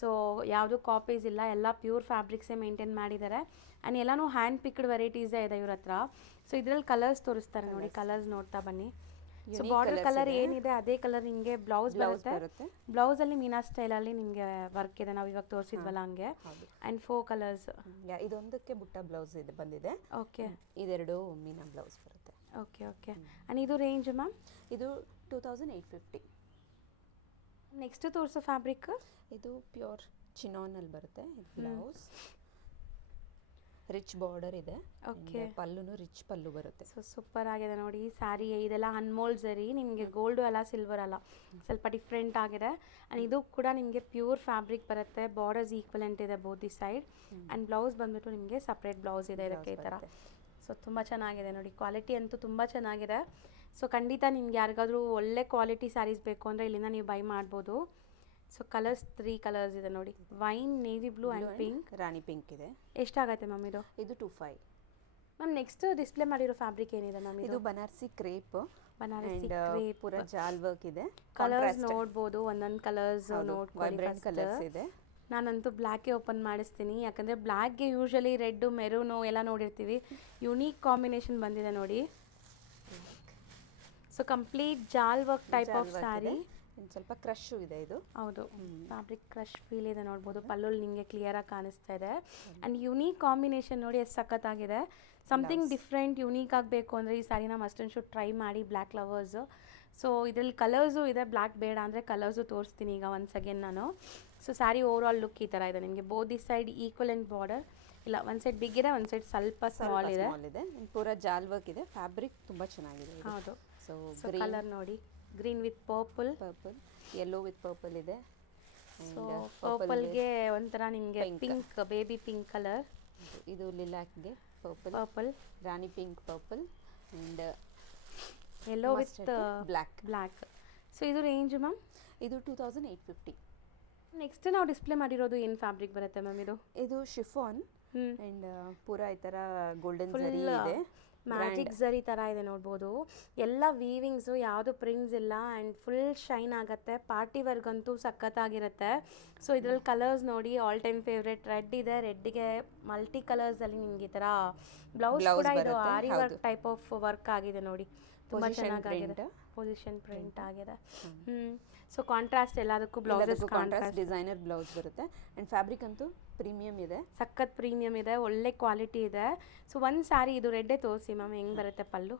ಸೊ ಯಾವುದು ಕಾಪೀಸ್ ಇಲ್ಲ, ಎಲ್ಲ ಪ್ಯೂರ್ ಫ್ಯಾಬ್ರಿಕ್ಸೇ ಮೇಂಟೈನ್ ಮಾಡಿದ್ದಾರೆ. ಆ್ಯಂಡ್ ಎಲ್ಲನೂ ಹ್ಯಾಂಡ್ ಪಿಕ್ಡ್ ವೆರೈಟೀಸೇ ಇದೆ ಇವ್ರ ಹತ್ರ. ಸೊ ಇದರಲ್ಲಿ ಕಲರ್ಸ್ ತೋರಿಸ್ತಾರೆ ನೋಡಿ, ಕಲರ್ಸ್ ನೋಡ್ತಾ ಬನ್ನಿ. ಸೊ ಬಾರ್ಡರ್ ಕಲರ್ ಏನಿದೆ ಅದೇ ಕಲರ್ ನಿಮಗೆ ಬ್ಲೌಸ್ ಬರುತ್ತೆ. ಬ್ಲೌಸಲ್ಲಿ ಮೀನಾ ಸ್ಟೈಲಲ್ಲಿ ನಿಮಗೆ ವರ್ಕ್ ಇದೆ, ನಾವು ಇವಾಗ ತೋರಿಸಿದ್ವಲ್ಲ ಹಂಗೆ. And 4 colours. ಇದೊಂದಕ್ಕೆ ಬುಟ್ಟ ಬ್ಲೌಸ್ ಇದೆ ಬಂದಿದೆ. ಓಕೆ, ಇದೆರಡು ಮೀನಾ ಬ್ಲೌಸ್ ಬರುತ್ತೆ. ಓಕೆ. ಆ್ಯಂಡ್ ಇದು ರೇಂಜ್ ಮ್ಯಾಮ್? ಇದು 2850. ನೆಕ್ಸ್ಟ್ ತೋರಿಸೋ ಫ್ಯಾಬ್ರಿಕ್ ಇದು ಪ್ಯೂರ್ ಚಿನಾನಲ್ಲಿ ಬರುತ್ತೆ. ಇದು ಬ್ಲೌಸ್ ರಿಚ್ ಬಾರ್ಡರ್ ಇದೆ. ಓಕೆ, ಪಲ್ಲುನು ರಿಚ್ ಪಲ್ಲು ಬರುತ್ತೆ. ಸೊ ಸೂಪರ್ ಆಗಿದೆ ನೋಡಿ ಸ್ಯಾರಿ. ಇದೆಲ್ಲ ಅನ್ಮೋಲ್ಡ್ ಸರಿ, ನಿಮಗೆ ಗೋಲ್ಡು ಅಲ್ಲ ಸಿಲ್ವರ್ ಅಲ್ಲ, ಸ್ವಲ್ಪ ಡಿಫ್ರೆಂಟ್ ಆಗಿದೆ. ಆ್ಯಂಡ್ ಇದು ಕೂಡ ನಿಮಗೆ ಪ್ಯೂರ್ ಫ್ಯಾಬ್ರಿಕ್ ಬರುತ್ತೆ. ಬಾರ್ಡರ್ಸ್ ಈಕ್ವಲೆಂಟ್ ಇದೆ both the side. And blouse ಬಂದ್ಬಿಟ್ಟು ನಿಮಗೆ ಸಪ್ರೇಟ್ ಬ್ಲೌಸ್ ಇದೆ ಇದಕ್ಕೆ ಈ ಥರ. ಸೊ ತುಂಬ ಚೆನ್ನಾಗಿದೆ ನೋಡಿ, ಕ್ವಾಲಿಟಿ ಅಂತೂ ತುಂಬ ಚೆನ್ನಾಗಿದೆ. ಸೊ ಖಂಡಿತ ನಿಮ್ಗೆ ಯಾರಿಗಾದ್ರೂ ಒಳ್ಳೆ ಕ್ವಾಲಿಟಿ ಸ್ಯಾರೀಸ್ ಬೇಕು ಅಂದರೆ ಇಲ್ಲಿಂದ ನೀವು ಬೈ ಮಾಡ್ಬೋದು. ಸೊ ಕಲರ್ಸ್ 3 ಕಲರ್ಸ್ ಇದೆ ನೋಡಿ, wine, navy blue and pink, rani pink ಇದೆ. ಎಷ್ಟಾಗತ್ತೆ ಮ್ಯಾಮ್ ಇದು? ಇದು 25. ಮ್ಯಾಮ್ ನೆಕ್ಸ್ಟ್ ಡಿಸ್ಪ್ಲೇ ಮಾಡಿರೋ ಫ್ಯಾಬ್ರಿಕ್ ಏನಿದೆ ಮ್ಯಾಮ್? ಇದು ಬನಾರಸಿ ಕ್ರೇಪ್, ಪೂರ ಜಾಲ್ ವರ್ಕ್ ಇದೆ. ಕಲರ್ಸ್ ನೋಡ್ಬೋದು, ಒಂದೊಂದು ಕಲರ್ಸ್ ನೋಡ್ಕೊಳ್ಳಿ. ಕಲರ್ಸ್ ಇದೆ. ನಾನಂತೂ ಬ್ಲ್ಯಾಕೇ ಓಪನ್ ಮಾಡಿಸ್ತೀನಿ, ಯಾಕಂದರೆ ಬ್ಲ್ಯಾಕ್ಗೆ ಯೂಶಲಿ ರೆಡ್, ಮೆರೂನು ಎಲ್ಲ ನೋಡಿರ್ತೀವಿ. ಯುನೀಕ್ ಕಾಂಬಿನೇಷನ್ ಬಂದಿದೆ ನೋಡಿ. ಸೊ ಕಂಪ್ಲೀಟ್ ಜಾಲ್ ವರ್ಕ್ ಟೈಪ್ ಆಫ್ ಸ್ಯಾರಿ. ಇನ್ನು ಸ್ವಲ್ಪ ಕ್ರಶು ಇದೆ ಇದು. ಹೌದು, ಫ್ಯಾಬ್ರಿಕ್ ಕ್ರಶ್ ಫೀಲ್ ಇದೆ ನೋಡ್ಬೋದು. ಪಲ್ಲುಲ್ಲಿ ನಿಮಗೆ ಕ್ಲಿಯರಾಗಿ ಕಾಣಿಸ್ತಾ ಇದೆ. ಆ್ಯಂಡ್ ಯುನೀಕ್ ಕಾಂಬಿನೇಷನ್ ನೋಡಿ ಎಷ್ಟು ಸಖತ್ತಾಗಿದೆ. ಸಮಥಿಂಗ್ ಡಿಫ್ರೆಂಟ್ ಯುನೀಕ್ ಆಗಬೇಕು ಅಂದರೆ ಈ ಸ್ಯಾರಿನ ಮಸ್ಟ್ ಆ್ಯಂಡ್ ಶುಡ್ ಟ್ರೈ ಮಾಡಿ. Black lovers. ಸೊ ಇದರಲ್ಲಿ ಕಲರ್ಸು ಇದೆ, ಬ್ಲ್ಯಾಕ್ ಬೇಡ ಅಂದರೆ ಕಲರ್ಸು ತೋರಿಸ್ತೀನಿ ಈಗ ಒನ್ಸ್ ಅಗೇನ್ ನಾನು. So sari over all look ಈ ಥರ ಇದೆ ನಿಮಗೆ. Both the side equivalent border, ಇಲ್ಲ ಒಂದು ಸೈಡ್ ಬಿಗ್ ಇದೆ, ಒಂದು ಸೈಡ್ ಸ್ವಲ್ಪ ಸ್ಮಾಲ್ ಇದೆ. ಪೂರ ಜಾಲ್ ವರ್ಕ್ ಇದೆ. ಫ್ಯಾಬ್ರಿಕ್ ತುಂಬ ಚೆನ್ನಾಗಿದೆ. ಹೌದು. ಸೊ ಕಲರ್ ನೋಡಿ, green with purple, yellow with purple ಇದೆ. ಸೊ ಪರ್ಪಲ್ಗೆ ಒಂಥರ ನಿಮಗೆ ಪಿಂಕ್, ಬೇಬಿ ಪಿಂಕ್ ಕಲರ್. ಇದು ಲಿಲಾಕ್ಗೆ purple, rani pink purple and yellow with black. So ಇದು ರೇಂಜ್ ಮ್ಯಾಮ್? ಇದು 2850. ನೆಕ್ಸ್ಟ್ ನಾವು ಡಿಸ್ಪ್ಲೇ ಮಾಡಿರೋದು ಏನು ಫ್ಯಾಬ್ರಿಕ್ ಬರುತ್ತೆ ಮ್ಯಾಮ್? ಇದು ಶಿಫಾನ್ ಆ್ಯಂಡ್ ಪೂರ ಈ ಥರ ಗೋಲ್ಡನ್ ಜರಿ ಇದೆ, ಮ್ಯಾಜಿಕ್ ಜರಿ ಥರ ಇದೆ ನೋಡ್ಬೋದು. ಎಲ್ಲ ವೀವಿಂಗ್ಸು, ಯಾವುದು ಪ್ರಿಂಟ್ಸ್ ಇಲ್ಲ ಆ್ಯಂಡ್ ಫುಲ್ ಶೈನ್ ಆಗುತ್ತೆ. ಪಾರ್ಟಿ ವರ್ಗಂತೂ ಸಖತ್ತಾಗಿರುತ್ತೆ. ಸೊ ಇದರಲ್ಲಿ ಕಲರ್ಸ್ ನೋಡಿ, ಆಲ್ ಟೈಮ್ ಫೇವ್ರೇಟ್ ರೆಡ್ ಇದೆ. ರೆಡ್ಗೆ ಮಲ್ಟಿ ಕಲರ್ಸಲ್ಲಿ ನಿಮ್ಗೆ ಈ ಥರ ಬ್ಲೌಸ್ ಕೂಡ ಇದು ಆರಿ ವರ್ಕ್ ಟೈಪ್ ಆಫ್ ವರ್ಕ್ ಆಗಿದೆ ನೋಡಿ. ತುಂಬ ಚೆನ್ನಾಗಿದೆ, ಪೊಸಿಷನ್ ಪ್ರಿಂಟ್ ಆಗಿದೆ. ಸೊ ಕಾಂಟ್ರಾಸ್ಟ್ ಎಲ್ಲದಕ್ಕೂ ಬ್ಲೌಸಸ್ ಕಾಂಟ್ರಾಸ್ಟ್ ಡಿಸೈನರ್ ಬ್ಲೌಸ್ ಬರುತ್ತೆ. ಆ್ಯಂಡ್ ಫ್ಯಾಬ್ರಿಕ್ ಅಂತೂ ಪ್ರೀಮಿಯಮ್ ಇದೆ, ಸಖತ್ ಪ್ರೀಮಿಯಮ್ ಇದೆ, ಒಳ್ಳೆ ಕ್ವಾಲಿಟಿ ಇದೆ. ಸೊ ಒಂದು ಸ್ಯಾರಿ ಇದು ರೆಡ್ಡೇ ತೋರಿಸಿ ಮ್ಯಾಮ್, ಹೆಂಗೆ ಬರುತ್ತೆ ಪಲ್ಲು.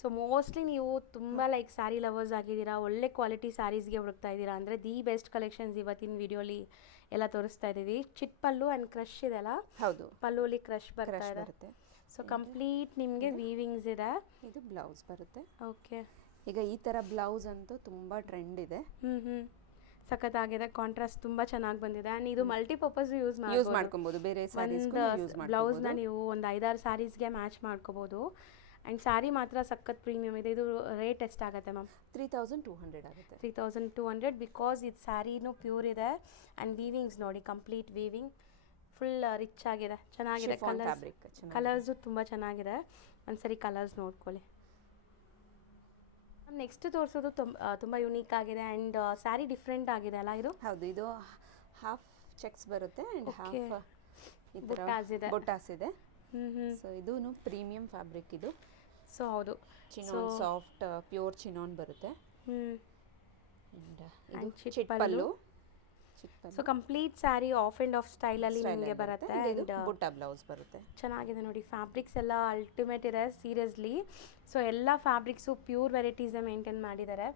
ಸೊ ಮೋಸ್ಟ್ಲಿ ನೀವು ತುಂಬ ಲೈಕ್ ಸ್ಯಾರಿ ಲವರ್ಸ್ ಆಗಿದ್ದೀರಾ, ಒಳ್ಳೆ ಕ್ವಾಲಿಟಿ ಸ್ಯಾರೀಸ್ಗೆ ಹುಡುಕ್ತಾ ಇದ್ದೀರಾ ಅಂದರೆ ದಿ ಬೆಸ್ಟ್ ಕಲೆಕ್ಷನ್ಸ್ ಇವತ್ತಿನ ವಿಡಿಯೋಲಿ ಎಲ್ಲ ತೋರಿಸ್ತಾ ಇದ್ದೀವಿ. ಚಿಟ್ ಪಲ್ಲು ಆ್ಯಂಡ್ ಕ್ರಶ್ ಇದೆಲ್ಲ. ಹೌದು, ಪಲ್ಲುಲಿ ಕ್ರಶ್ ಬರ್ತಾ ಇದೆ. ಸೊ ಕಂಪ್ಲೀಟ್ ನಿಮಗೆ ವೀವಿಂಗ್ಸ್ ಇದೆ. ಇದು ಬ್ಲೌಸ್ ಬರುತ್ತೆ. ಓಕೆ, ಈಗ ಈ ಥರ ಬ್ಲೌಸ್ ಅಂತೂ ತುಂಬ ಟ್ರೆಂಡ್ ಇದೆ. ಸಖತ್ತಾಗಿದೆ, ಕಾಂಟ್ರಾಸ್ಟ್ ತುಂಬ ಚೆನ್ನಾಗಿ ಬಂದಿದೆ. ಆ್ಯಂಡ್ ಇದು ಮಲ್ಟಿಪರ್ಪಸ್ ಯೂಸ್ ಮಾಡ್ಕೊಬೋದು. ಬೇರೆ ಬ್ಲೌಸ್ನ ನೀವು ಒಂದು 5-6 ಸ್ಯಾರೀಸ್ಗೆ ಮ್ಯಾಚ್ ಮಾಡ್ಕೋಬೋದು. ಆ್ಯಂಡ್ ಸ್ಯಾರಿ ಮಾತ್ರ ಸಖತ್ ಪ್ರೀಮಿಯಮ್ ಇದೆ. ಇದು ರೇಟ್ ಎಷ್ಟಾಗುತ್ತೆ ಮ್ಯಾಮ್? 3200 ಆಗುತ್ತೆ. 3200 ಬಿಕಾಸ್ ಇದು ಸ್ಯಾರಿನೂ ಪ್ಯೂರ್ ಇದೆ. ಆ್ಯಂಡ್ ವೀವಿಂಗ್ಸ್ ನೋಡಿ, ಕಂಪ್ಲೀಟ್ ವೀವಿಂಗ್, ಫುಲ್ ರಿಚ್ ಆಗಿದೆ, ಚೆನ್ನಾಗಿದೆ. ಕಲರ್ಸು ತುಂಬ ಚೆನ್ನಾಗಿದೆ. ಒಂದ್ಸರಿ ಕಲರ್ಸ್ ನೋಡ್ಕೊಳ್ಳಿ. ನೆಕ್ಸ್ಟ್ ತೋರಿಸೋದು ತುಂಬ ಯುನೀಕ್ ಆಗಿದೆ ಆ್ಯಂಡ್ ಸ್ಯಾರಿ ಡಿಫ್ರೆಂಟ್ ಆಗಿದೆ ಅಲ್ಲ ಇದು? ಹೌದು, ಇದು ಹಾಫ್ ಚೆಕ್ಸ್ ಬರುತ್ತೆ ಆ್ಯಂಡ್ ಹಾಫ್ ಈ ಥರ ಬೊಟಾಸ್ ಇದೆ. ಸೊ ಇದು ಪ್ರೀಮಿಯಂ ಫ್ಯಾಬ್ರಿಕ್ ಇದು. ಸೊ ಹೌದು, ಚಿನಾನ್ ಸಾಫ್ಟ್ ಪ್ಯೂರ್ ಚಿನಾನ್ ಬರುತ್ತೆ. ಇದು chit pallu. So complete sari of and of ಸ್ಟೈಲಲ್ಲಿ ನಿಮಗೆ ಬರುತ್ತೆ. ಆ್ಯಂಡ್ ಬುಟ್ಟ ಬ್ಲೌಸ್ ಬರುತ್ತೆ. ಚೆನ್ನಾಗಿದೆ ನೋಡಿ, ಫ್ಯಾಬ್ರಿಕ್ಸ್ ಎಲ್ಲ ಅಲ್ಟಿಮೇಟ್ ಇದೆ ಸೀರಿಯಸ್ಲಿ. ಸೊ ಎಲ್ಲ ಫ್ಯಾಬ್ರಿಕ್ಸು ಪ್ಯೂರ್ ವೆರೈಟೀಸೇ ಮೇಂಟೈನ್ ಮಾಡಿದ್ದಾರೆ.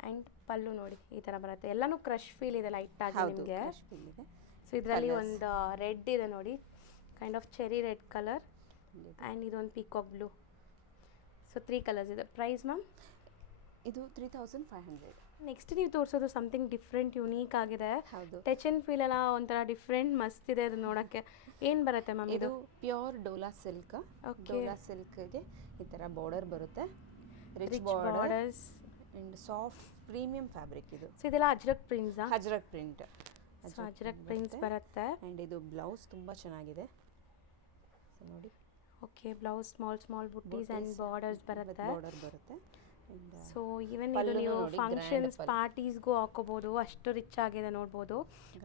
ಆ್ಯಂಡ್ ಪಲ್ಲು ನೋಡಿ ಈ ಥರ ಬರುತ್ತೆ. ಎಲ್ಲನೂ ಕ್ರಶ್ ಫೀಲ್ ಇದೆ ಲೈಟಾಗಿ ನಿಮಗೆ. ಸೊ ಇದರಲ್ಲಿ ಒಂದು ರೆಡ್ ಇದೆ ನೋಡಿ, kind of cherry red colour. And ಇದೊಂದು ಪೀಕಾಕ್ ಬ್ಲೂ. ಸೊ 3 ಕಲರ್ಸ್ ಇದೆ. Price ma'am? ಇದು 3500. ನೆಕ್ಸ್ಟ್ ನೀವು ತೋರಿಸೋದು ಸಮಥಿಂಗ್ ಡಿಫ್ರೆಂಟ್, ಯುನೀಕ್ ಆಗಿದೆ. ಹೌದು, ಟಚ್ ಆ್ಯಂಡ್ ಫೀಲ್ ಎಲ್ಲ ಒಂಥರ ಡಿಫ್ರೆಂಟ್, ಮಸ್ತ್ ಇದೆ ಅದು ನೋಡೋಕ್ಕೆ. ಏನು ಬರುತ್ತೆ ಮ್ಯಾಮ್ ಇದು? Pure dola silk. ಡೋಲಾ ಸಿಲ್ಕ್ಗೆ ಈ ಥರ ಬಾರ್ಡರ್ ಬರುತ್ತೆ, rich borders and soft premium fabric ಇದು. ಸೊ ಇದೆಲ್ಲ ಅಜ್ರಕ್ ಪ್ರಿಂಟ್ಸಾ? ಅಜ್ರಕ್ ಪ್ರಿಂಟ್. ಅಜ್ರಕ್ ಪ್ರಿಂಟ್ಸ್ ಬರುತ್ತೆ. ಆ್ಯಂಡ್ ಇದು ಬ್ಲೌಸ್ ತುಂಬ ಚೆನ್ನಾಗಿದೆ ನೋಡಿ. Okay, blouse small buttis and borders ಬರುತ್ತೆ. ಸೊ ಈವನ್ ಇದು ನೀವು ಫಂಕ್ಷನ್ಸ್ ಪಾರ್ಟೀಸ್ಗೂ ಹಾಕೋಬೋದು, ಅಷ್ಟು ರಿಚ್ ಆಗಿದೆ ನೋಡ್ಬೋದು.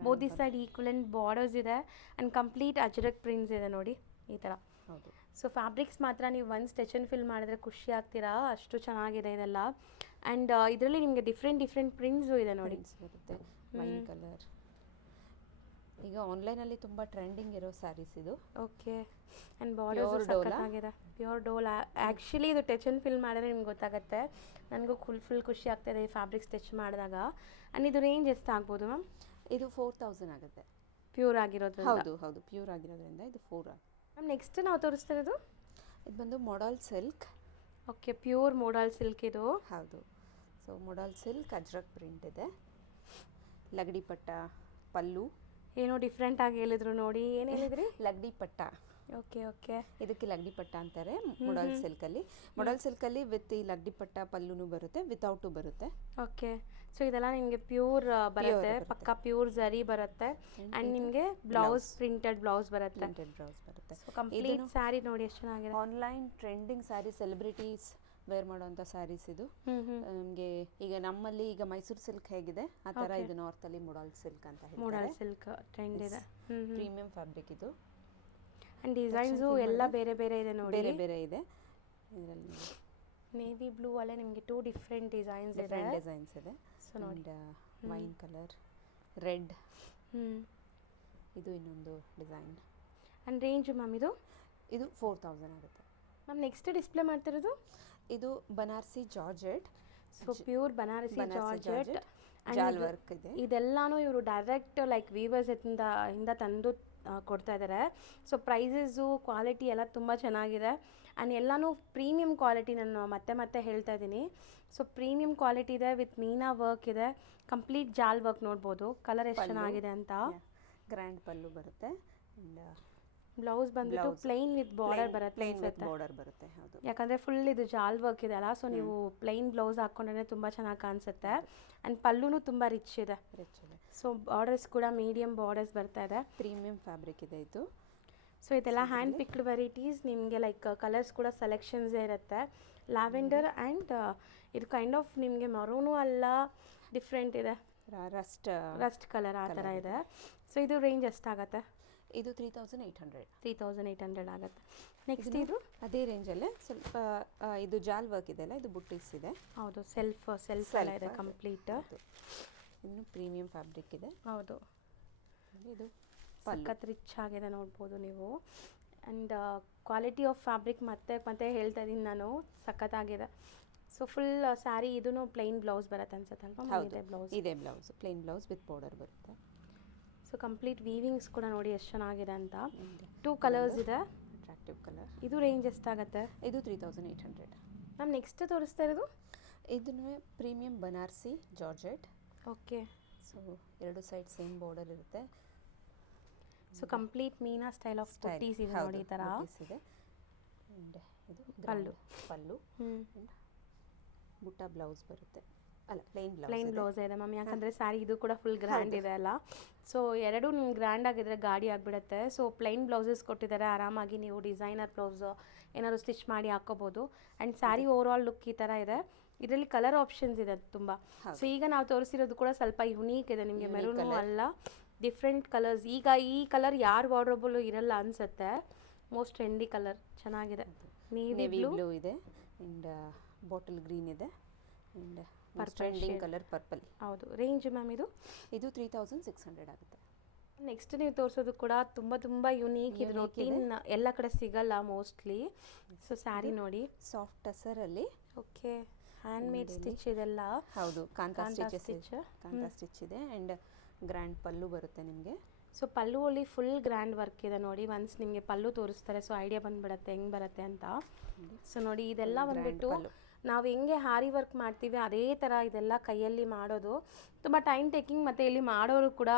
Both the side equivalent borders ಇದೆ ಆ್ಯಂಡ್ ಕಂಪ್ಲೀಟ್ ಅಜ್ರಕ್ ಪ್ರಿಂಟ್ಸ್ ಇದೆ ನೋಡಿ ಈ ಥರ. ಹೌದು. ಸೊ ಫ್ಯಾಬ್ರಿಕ್ಸ್ ಮಾತ್ರ ನೀವು ಒಂದು ಸ್ಟಿಚ್ ಆ್ಯಂಡ್ ಫಿಲ್ ಮಾಡಿದ್ರೆ ಖುಷಿ ಆಗ್ತೀರಾ, ಅಷ್ಟು ಚೆನ್ನಾಗಿದೆ ಇದೆಲ್ಲ. ಆ್ಯಂಡ್ ಇದರಲ್ಲಿ ನಿಮಗೆ ಡಿಫ್ರೆಂಟ್ ಪ್ರಿಂಟ್ಸು ಇದೆ ನೋಡಿ. ಬರುತ್ತೆ ವೈನ್ ಕಲರ್. ಈಗ ಆನ್ಲೈನಲ್ಲಿ ತುಂಬ ಟ್ರೆಂಡಿಂಗ್ ಇರೋ ಸ್ಯಾರೀಸ್ ಇದು. ಓಕೆ, ಆ್ಯಂಡ್ ಬಾರ್ಡರ್ಸ್ ಸಖತ್ತಾಗಿದೆ. ಪ್ಯೂರ್ ಡೋಲ್. ಆ್ಯಕ್ಚುಲಿ ಇದು ಟಚ್ ಆ್ಯಂಡ್ ಫಿಲ್ ಮಾಡಿದ್ರೆ ನಿಮ್ಗೆ ಗೊತ್ತಾಗುತ್ತೆ. ನನಗೂ ಫುಲ್ ಖುಷಿ ಆಗ್ತಾಯಿದೆ ಈ ಫ್ಯಾಬ್ರಿಕ್ ಸ್ಟಿಚ್ ಮಾಡಿದಾಗ. ಆ್ಯಂಡ್ ಇದು ರೇಂಜ್ ಎಷ್ಟು ಆಗ್ಬೋದು ಮ್ಯಾಮ್? ಇದು 4000 ಆಗುತ್ತೆ. ಪ್ಯೂರ್ ಆಗಿರೋದ್ರಿಂದ? ಹೌದು, ಪ್ಯೂರ್ ಆಗಿರೋದ್ರಿಂದ ಇದು 4. ಮ್ಯಾಮ್ ನೆಕ್ಸ್ಟ್ ನಾವು ತೋರಿಸ್ತಿರೋದು ಇದು ಬಂದು modal silk. Okay, pure modal silk ಇದು. ಹೌದು. So modal silk Ajrakh print ಇದೆ, ಲಗಡಿ ಪಟ್ಟ ಪಲ್ಲು. ಏನೋ ಡಿಫ್ರೆಂಟ್ ಆಗಿ ಹೇಳಿದ್ರು ನೋಡಿ, ಏನು ಹೇಳಿದ್ರಿ? ಲಗಡಿ ಪಟ್ಟ. ಓಕೆ, ಇದಕ್ಕೆ ಲಗಡಿ ಪಟ್ಟ ಅಂತಾರೆ ಮೊಡಲ್ ಸಿಲ್ಕಲ್ಲಿ. ಮೊಡಲ್ ಸಿಲ್ಕಲ್ಲಿ ವಿತ್ ಈ ಲಗಡಿ ಪಟ್ಟ ಪಲ್ಲುನು ಬರುತ್ತೆ, ವಿತೌಟು ಬರುತ್ತೆ. ಓಕೆ, ಸೊ ಇದೆಲ್ಲ ನಿಮಗೆ ಪ್ಯೂರ್ ಬರುತ್ತೆ, ಪಕ್ಕ ಪ್ಯೂರ್ ಜರಿ ಬರುತ್ತೆ. ಆ್ಯಂಡ್ ನಿಮಗೆ ಬ್ಲೌಸ್ ಪ್ರಿಂಟೆಡ್ ಬ್ಲೌಸ್ ಬರುತ್ತೆ. ಸೊ ಕಂಪ್ಲೀಟ್ ಸ್ಯಾರಿ ನೋಡಿ ಎಷ್ಟು ಚೆನ್ನಾಗಿದೆ. Online trending sari, celebrities wear ಮಾಡುವಂಥ ಸ್ಯಾರೀಸ್ ಇದು. ನಮಗೆ ಈಗ ನಮ್ಮಲ್ಲಿ ಈಗ ಮೈಸೂರು ಸಿಲ್ಕ್ ಹೇಗಿದೆ ಆ ಥರ ಇದು ನಾರ್ತಲ್ಲಿ ಮೊಡಲ್ ಸಿಲ್ಕ್ ಅಂತ ಹೇಳ್ತಾರೆ. ಮೊಡಲ್ ಸಿಲ್ಕ್ ಟ್ರೆಂಡ್ ಇದೆ. ಪ್ರೀಮಿಯಂ ಫ್ಯಾಬ್ರಿಕ್ ಇದು. ಆ್ಯಂಡ್ ಡಿಸೈನ್ಸು ಎಲ್ಲ ಬೇರೆ ಇದೆ ನೋಡಿ, ಬೇರೆ ಇದೆ ಇದರಲ್ಲಿ. ನೇವಿ ಬ್ಲೂ ಅಲ್ಲೇ ನಿಮಗೆ 2 ಡಿಫ್ರೆಂಟ್ ಡಿಸೈನ್ಸ್ ಇದೆ. ಡಿಫ್ರೆಂಟ್ ಡಿಸೈನ್ಸ್ ಇದೆ. ಸೊ ನೋಡಿ ವೈನ್ ಕಲರ್, ರೆಡ್, ಹ್ಞೂ ಇದು ಇನ್ನೊಂದು ಡಿಸೈನ್. ಆ್ಯಂಡ್ ರೇಂಜು ಮ್ಯಾಮ್ ಇದು 4000 ಆಗುತ್ತೆ. ಮ್ಯಾಮ್ ನೆಕ್ಸ್ಟ್ ಡಿಸ್ಪ್ಲೇ ಮಾಡ್ತಿರೋದು ಇದು Banarasi georgette. So pure Banarasi georgette ಜಾಲ್ ವರ್ಕ್ ಇದೆ. ಇದೆಲ್ಲಾನು ಇವರು ಡೈರೆಕ್ಟ್ ಲೈಕ್ ವೀವರ್ಸ್ ಇಂದ ತಂದು ಕೊಡ್ತಾ ಇದ್ದಾರೆ. ಸೊ ಪ್ರೈಸಸ್ಸು ಕ್ವಾಲಿಟಿ ಎಲ್ಲ ತುಂಬ ಚೆನ್ನಾಗಿದೆ. ಆ್ಯಂಡ್ ಎಲ್ಲನೂ ಪ್ರೀಮಿಯಂ ಕ್ವಾಲಿಟಿ, ನಾನು ಮತ್ತೆ ಹೇಳ್ತಾ ಇದ್ದೀನಿ. ಸೊ ಪ್ರೀಮಿಯಂ ಕ್ವಾಲಿಟಿ ಇದೆ, ವಿತ್ ಮೀನಾ ವರ್ಕ್ ಇದೆ, ಕಂಪ್ಲೀಟ್ ಜಾಲ್ ವರ್ಕ್ ನೋಡ್ಬೋದು. ಕಲರ್ ಎಷ್ಟು ಚೆನ್ನಾಗಿದೆ ಅಂತ. ಗ್ರ್ಯಾಂಡ್ ಪಲ್ಲು ಬರುತ್ತೆ. ಬ್ಲೌಸ್ ಬಂದ್ಬಿಟ್ಟು ಪ್ಲೈನ್ ವಿತ್ ಬಾರ್ಡರ್ ಬರುತ್ತೆ. ಬಾರ್ಡರ್ ಬರುತ್ತೆ, ಹೌದು. ಯಾಕಂದರೆ ಫುಲ್ ಇದು ಜಾಲ್ ವರ್ಕ್ ಇದೆ ಅಲ್ಲ, ಸೊ ನೀವು ಪ್ಲೈನ್ ಬ್ಲೌಸ್ ಹಾಕ್ಕೊಂಡ್ರೆ ತುಂಬ ಚೆನ್ನಾಗಿ ಕಾಣಿಸುತ್ತೆ. ಆ್ಯಂಡ್ ಪಲ್ಲುನು ತುಂಬ ರಿಚ್ ಇದೆ. ಸೊ ಬಾರ್ಡರ್ಸ್ ಕೂಡ ಮೀಡಿಯಂ ಬಾರ್ಡರ್ಸ್ ಬರ್ತಾ ಇದೆ. ಪ್ರೀಮಿಯಂ ಫ್ಯಾಬ್ರಿಕ್ ಇದೆ ಇದು. ಸೊ ಇದೆಲ್ಲ ಹ್ಯಾಂಡ್ ಪಿಕ್ಡ್ ವೆರೈಟೀಸ್. ನಿಮಗೆ ಲೈಕ್ ಕಲರ್ಸ್ ಕೂಡ ಸೆಲೆಕ್ಷನ್ಸ್ ಇರುತ್ತೆ. ಲ್ಯಾವೆಂಡರ್ ಆ್ಯಂಡ್ ಇದು ಕೈಂಡ್ ಆಫ್ ನಿಮಗೆ ಮರೂನು ಅಲ್ಲ, ಡಿಫ್ರೆಂಟ್ ಇದೆ, ರಸ್ಟ್ ಕಲರ್ ಆ ಥರ ಇದೆ. ಸೊ ಇದು ರೇಂಜ್ ಎಷ್ಟಾಗತ್ತೆ? ಇದು 3800 ಆಗುತ್ತೆ. ನೆಕ್ಸ್ಟ್ ಇದು ಅದೇ ರೇಂಜಲ್ಲೇ ಸ್ವಲ್ಪ ಇದು ಜಾಲ್ ವರ್ಕ್ ಇದೆಲ್ಲ, ಇದು ಬುಟ್ಟೀಸ್ ಇದೆ. ಹೌದು, ಸೆಲ್ಫ್ ಎಲ್ಲ ಇದೆ ಕಂಪ್ಲೀಟ್. ಇನ್ನು ಪ್ರೀಮಿಯಂ ಫ್ಯಾಬ್ರಿಕ್ ಇದೆ. ಹೌದು, ಇದು ಸಖತ್ ರಿಚ್ ಆಗಿದೆ ನೋಡ್ಬೋದು ನೀವು. ಆ್ಯಂಡ್ ಕ್ವಾಲಿಟಿ ಆಫ್ ಫ್ಯಾಬ್ರಿಕ್ ಮತ್ತೆ ಹೇಳ್ತಾ ಇದ್ದೀನಿ ನಾನು, ಸಖತ್ತಾಗಿದೆ. ಸೊ ಫುಲ್ ಸ್ಯಾರಿ ಇದೂ ಪ್ಲೈನ್ ಬ್ಲೌಸ್ ಬರುತ್ತೆ ಅನ್ಸುತ್ತಲ್ವಾ? ಇದೆ blouse, plain blouse with border ಬರುತ್ತೆ. ಸೊ ಕಂಪ್ಲೀಟ್ ವೀವಿಂಗ್ಸ್ ಕೂಡ ನೋಡಿ ಎಷ್ಟು ಚೆನ್ನಾಗಿದೆ ಅಂತ. 2 ಕಲರ್ಸ್ ಇದೆ. Attractive colour. ಇದು ರೇಂಜ್ ಎಷ್ಟಾಗುತ್ತೆ? ಇದು 3800. ಮ್ಯಾಮ್ ನೆಕ್ಸ್ಟ್ ತೋರಿಸ್ತಾ ಇರೋದು ಇದನ್ನು premium Banarasi georgette. Okay. So 2 side same border ಇರುತ್ತೆ. So complete meena style of buttis ಇದೆ ನೋಡಿ ಈ ಥರ. ಇದೆ. ಆ್ಯಂಡ್ ಇದು ಪಲ್ಲು ಬುಟ್ಟ ಬ್ಲೌಸ್ ಬರುತ್ತೆ. ಅಲ್ಲ, ಪ್ಲೈನ್ ಬ್ಲೌಸ್ ಇದೆ ಮ್ಯಾಮ್. ಯಾಕಂದರೆ ಸ್ಯಾರಿ ಇದು ಕೂಡ ಫುಲ್ ಗ್ರ್ಯಾಂಡ್ ಇದೆ ಅಲ್ಲ. ಸೊ ಎರಡೂ ನಿಮ್ಗೆ ಗ್ರ್ಯಾಂಡ್ ಆಗಿದ್ರೆ ಗಾಡಿ ಆಗಿಬಿಡುತ್ತೆ. ಸೊ ಪ್ಲೈನ್ ಬ್ಲೌಸಸ್ ಕೊಟ್ಟಿದ್ದಾರೆ, ಆರಾಮಾಗಿ ನೀವು ಡಿಸೈನರ್ ಬ್ಲೌಸ್ ಏನಾದ್ರು ಸ್ಟಿಚ್ ಮಾಡಿ ಹಾಕೋಬೋದು. And sari over all look ಈ ಥರ ಇದೆ. ಇದರಲ್ಲಿ ಕಲರ್ ಆಪ್ಷನ್ಸ್ ಇದೆ ತುಂಬ. ಸೊ ಈಗ ನಾವು ತೋರಿಸಿರೋದು ಕೂಡ ಸ್ವಲ್ಪ ಯುನೀಕ್ ಇದೆ, ನಿಮಗೆ ಮೆರೂನು ಅಲ್ಲ, ಡಿಫ್ರೆಂಟ್ ಕಲರ್ಸ್. ಈಗ ಈ ಕಲರ್ ಯಾರು ವಾರ್ಡ್ರೋಬಲ್ಲೂ ಇರಲ್ಲ ಅನಿಸುತ್ತೆ. ಮೋಸ್ಟ್ ಟ್ರೆಂಡಿ ಕಲರ್, ಚೆನ್ನಾಗಿದೆ. ನೇವಿ ಬ್ಲೂ ಇದೆ ಆ್ಯಂಡ್ ಬಾಟಲ್ ಗ್ರೀನ್ ಇದೆ ಆ್ಯಂಡ್ ಟ್ರೆಂಡಿಂಗ್ ಕಲರ್ ಪರ್ಪಲ್. ಹೌದು. ರೇಂಜ್ ಮ್ಯಾಮ್ ಇದು 3600 ಆಗುತ್ತೆ. ನೆಕ್ಸ್ಟ್ ನೀವು ತೋರಿಸೋದು ಕೂಡ ತುಂಬ ಯುನೀಕ್ ಇದು. ರೋಟೀನ್ ಎಲ್ಲ ಕಡೆ ಸಿಗಲ್ಲ ಮೋಸ್ಟ್ಲಿ. ಸೊ ಸ್ಯಾರಿ ನೋಡಿ, ಸಾಫ್ಟ್ ಟಸರಲ್ಲಿ. ಓಕೆ. ಹ್ಯಾಂಡ್ ಮೇಡ್ ಸ್ಟಿಚ್ ಇದೆಲ್ಲ. ಹೌದು, ಕಾಂತಾ ಸ್ಟಿಚ್ ಇದೆ ಆ್ಯಂಡ್ ಗ್ರ್ಯಾಂಡ್ ಪಲ್ಲು ಬರುತ್ತೆ ನಿಮಗೆ. ಸೊ ಪಲ್ಲುವಲ್ಲಿ ಫುಲ್ ಗ್ರ್ಯಾಂಡ್ ವರ್ಕ್ ಇದೆ ನೋಡಿ. ಒನ್ಸ್ ನಿಮಗೆ ಪಲ್ಲು ತೋರಿಸ್ತಾರೆ, ಸೊ ಐಡಿಯಾ ಬಂದ್ಬಿಡುತ್ತೆ ಹೆಂಗೆ ಬರುತ್ತೆ ಅಂತ. ಸೊ ನೋಡಿ, ಇದೆಲ್ಲ ಬಂದ್ಬಿಟ್ಟು ನಾವು ಹೆಂಗೆ ಹಾರಿ ವರ್ಕ್ ಮಾಡ್ತೀವಿ ಅದೇ ಥರ ಇದೆಲ್ಲ ಕೈಯಲ್ಲಿ ಮಾಡೋದು. ತುಂಬ ಟೈಮ್ ಟೇಕಿಂಗ್, ಮತ್ತು ಇಲ್ಲಿ ಮಾಡೋರು ಕೂಡ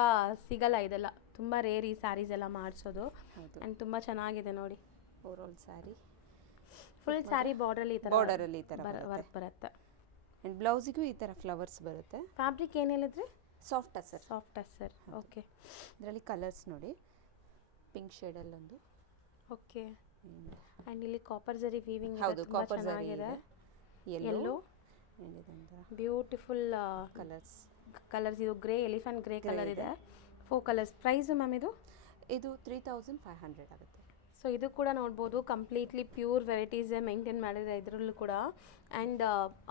ಸಿಗಲ್ಲ. ಇದೆಲ್ಲ ತುಂಬ ರೇರ್ ಈ ಸ್ಯಾರೀಸ್ ಎಲ್ಲ ಮಾಡಿಸೋದು. ಆ್ಯಂಡ್ ತುಂಬ ಚೆನ್ನಾಗಿದೆ ನೋಡಿ. Over all sari full sari ಬಾರ್ಡರಲ್ಲಿ ಈ ಥರ ವರ್ಕ್ ಬರುತ್ತೆ. ಆ್ಯಂಡ್ ಬ್ಲೌಸಿಗೂ ಈ ಥರ ಫ್ಲವರ್ಸ್ ಬರುತ್ತೆ. ಫ್ಯಾಬ್ರಿಕ್ ಏನು ಹೇಳಿದ್ರಿ? ಸಾಫ್ಟ್ ಟಸರ್. ಓಕೆ. ಇದರಲ್ಲಿ ಕಲರ್ಸ್ ನೋಡಿ, ಪಿಂಕ್ ಶೇಡಲ್ಲೊಂದು. ಓಕೆ. ಆ್ಯಂಡ್ ಇಲ್ಲಿ ಕಾಪರ್ ಜರಿ ವೀವಿಂಗ್. ಹೌದು, ಕಾಪರ್ ಜರಿ ಇದೆ. Yellow beautiful colours. ಇದು ಗ್ರೇ, ಎಲಿಫೆಂಟ್ ಗ್ರೇ ಕಲರ್ ಇದೆ. 4 ಕಲರ್ಸ್. ಪ್ರೈಸ್ ಮ್ಯಾಮ್ ಇದು 3500 ಆಗುತ್ತೆ. ಸೊ ಇದು ಕೂಡ ನೋಡ್ಬೋದು, ಕಂಪ್ಲೀಟ್ಲಿ ಪ್ಯೂರ್ ವೆರೈಟೀಸೇ ಮೇಂಟೈನ್ ಮಾಡಿದೆ ಇದರಲ್ಲೂ ಕೂಡ. ಆ್ಯಂಡ್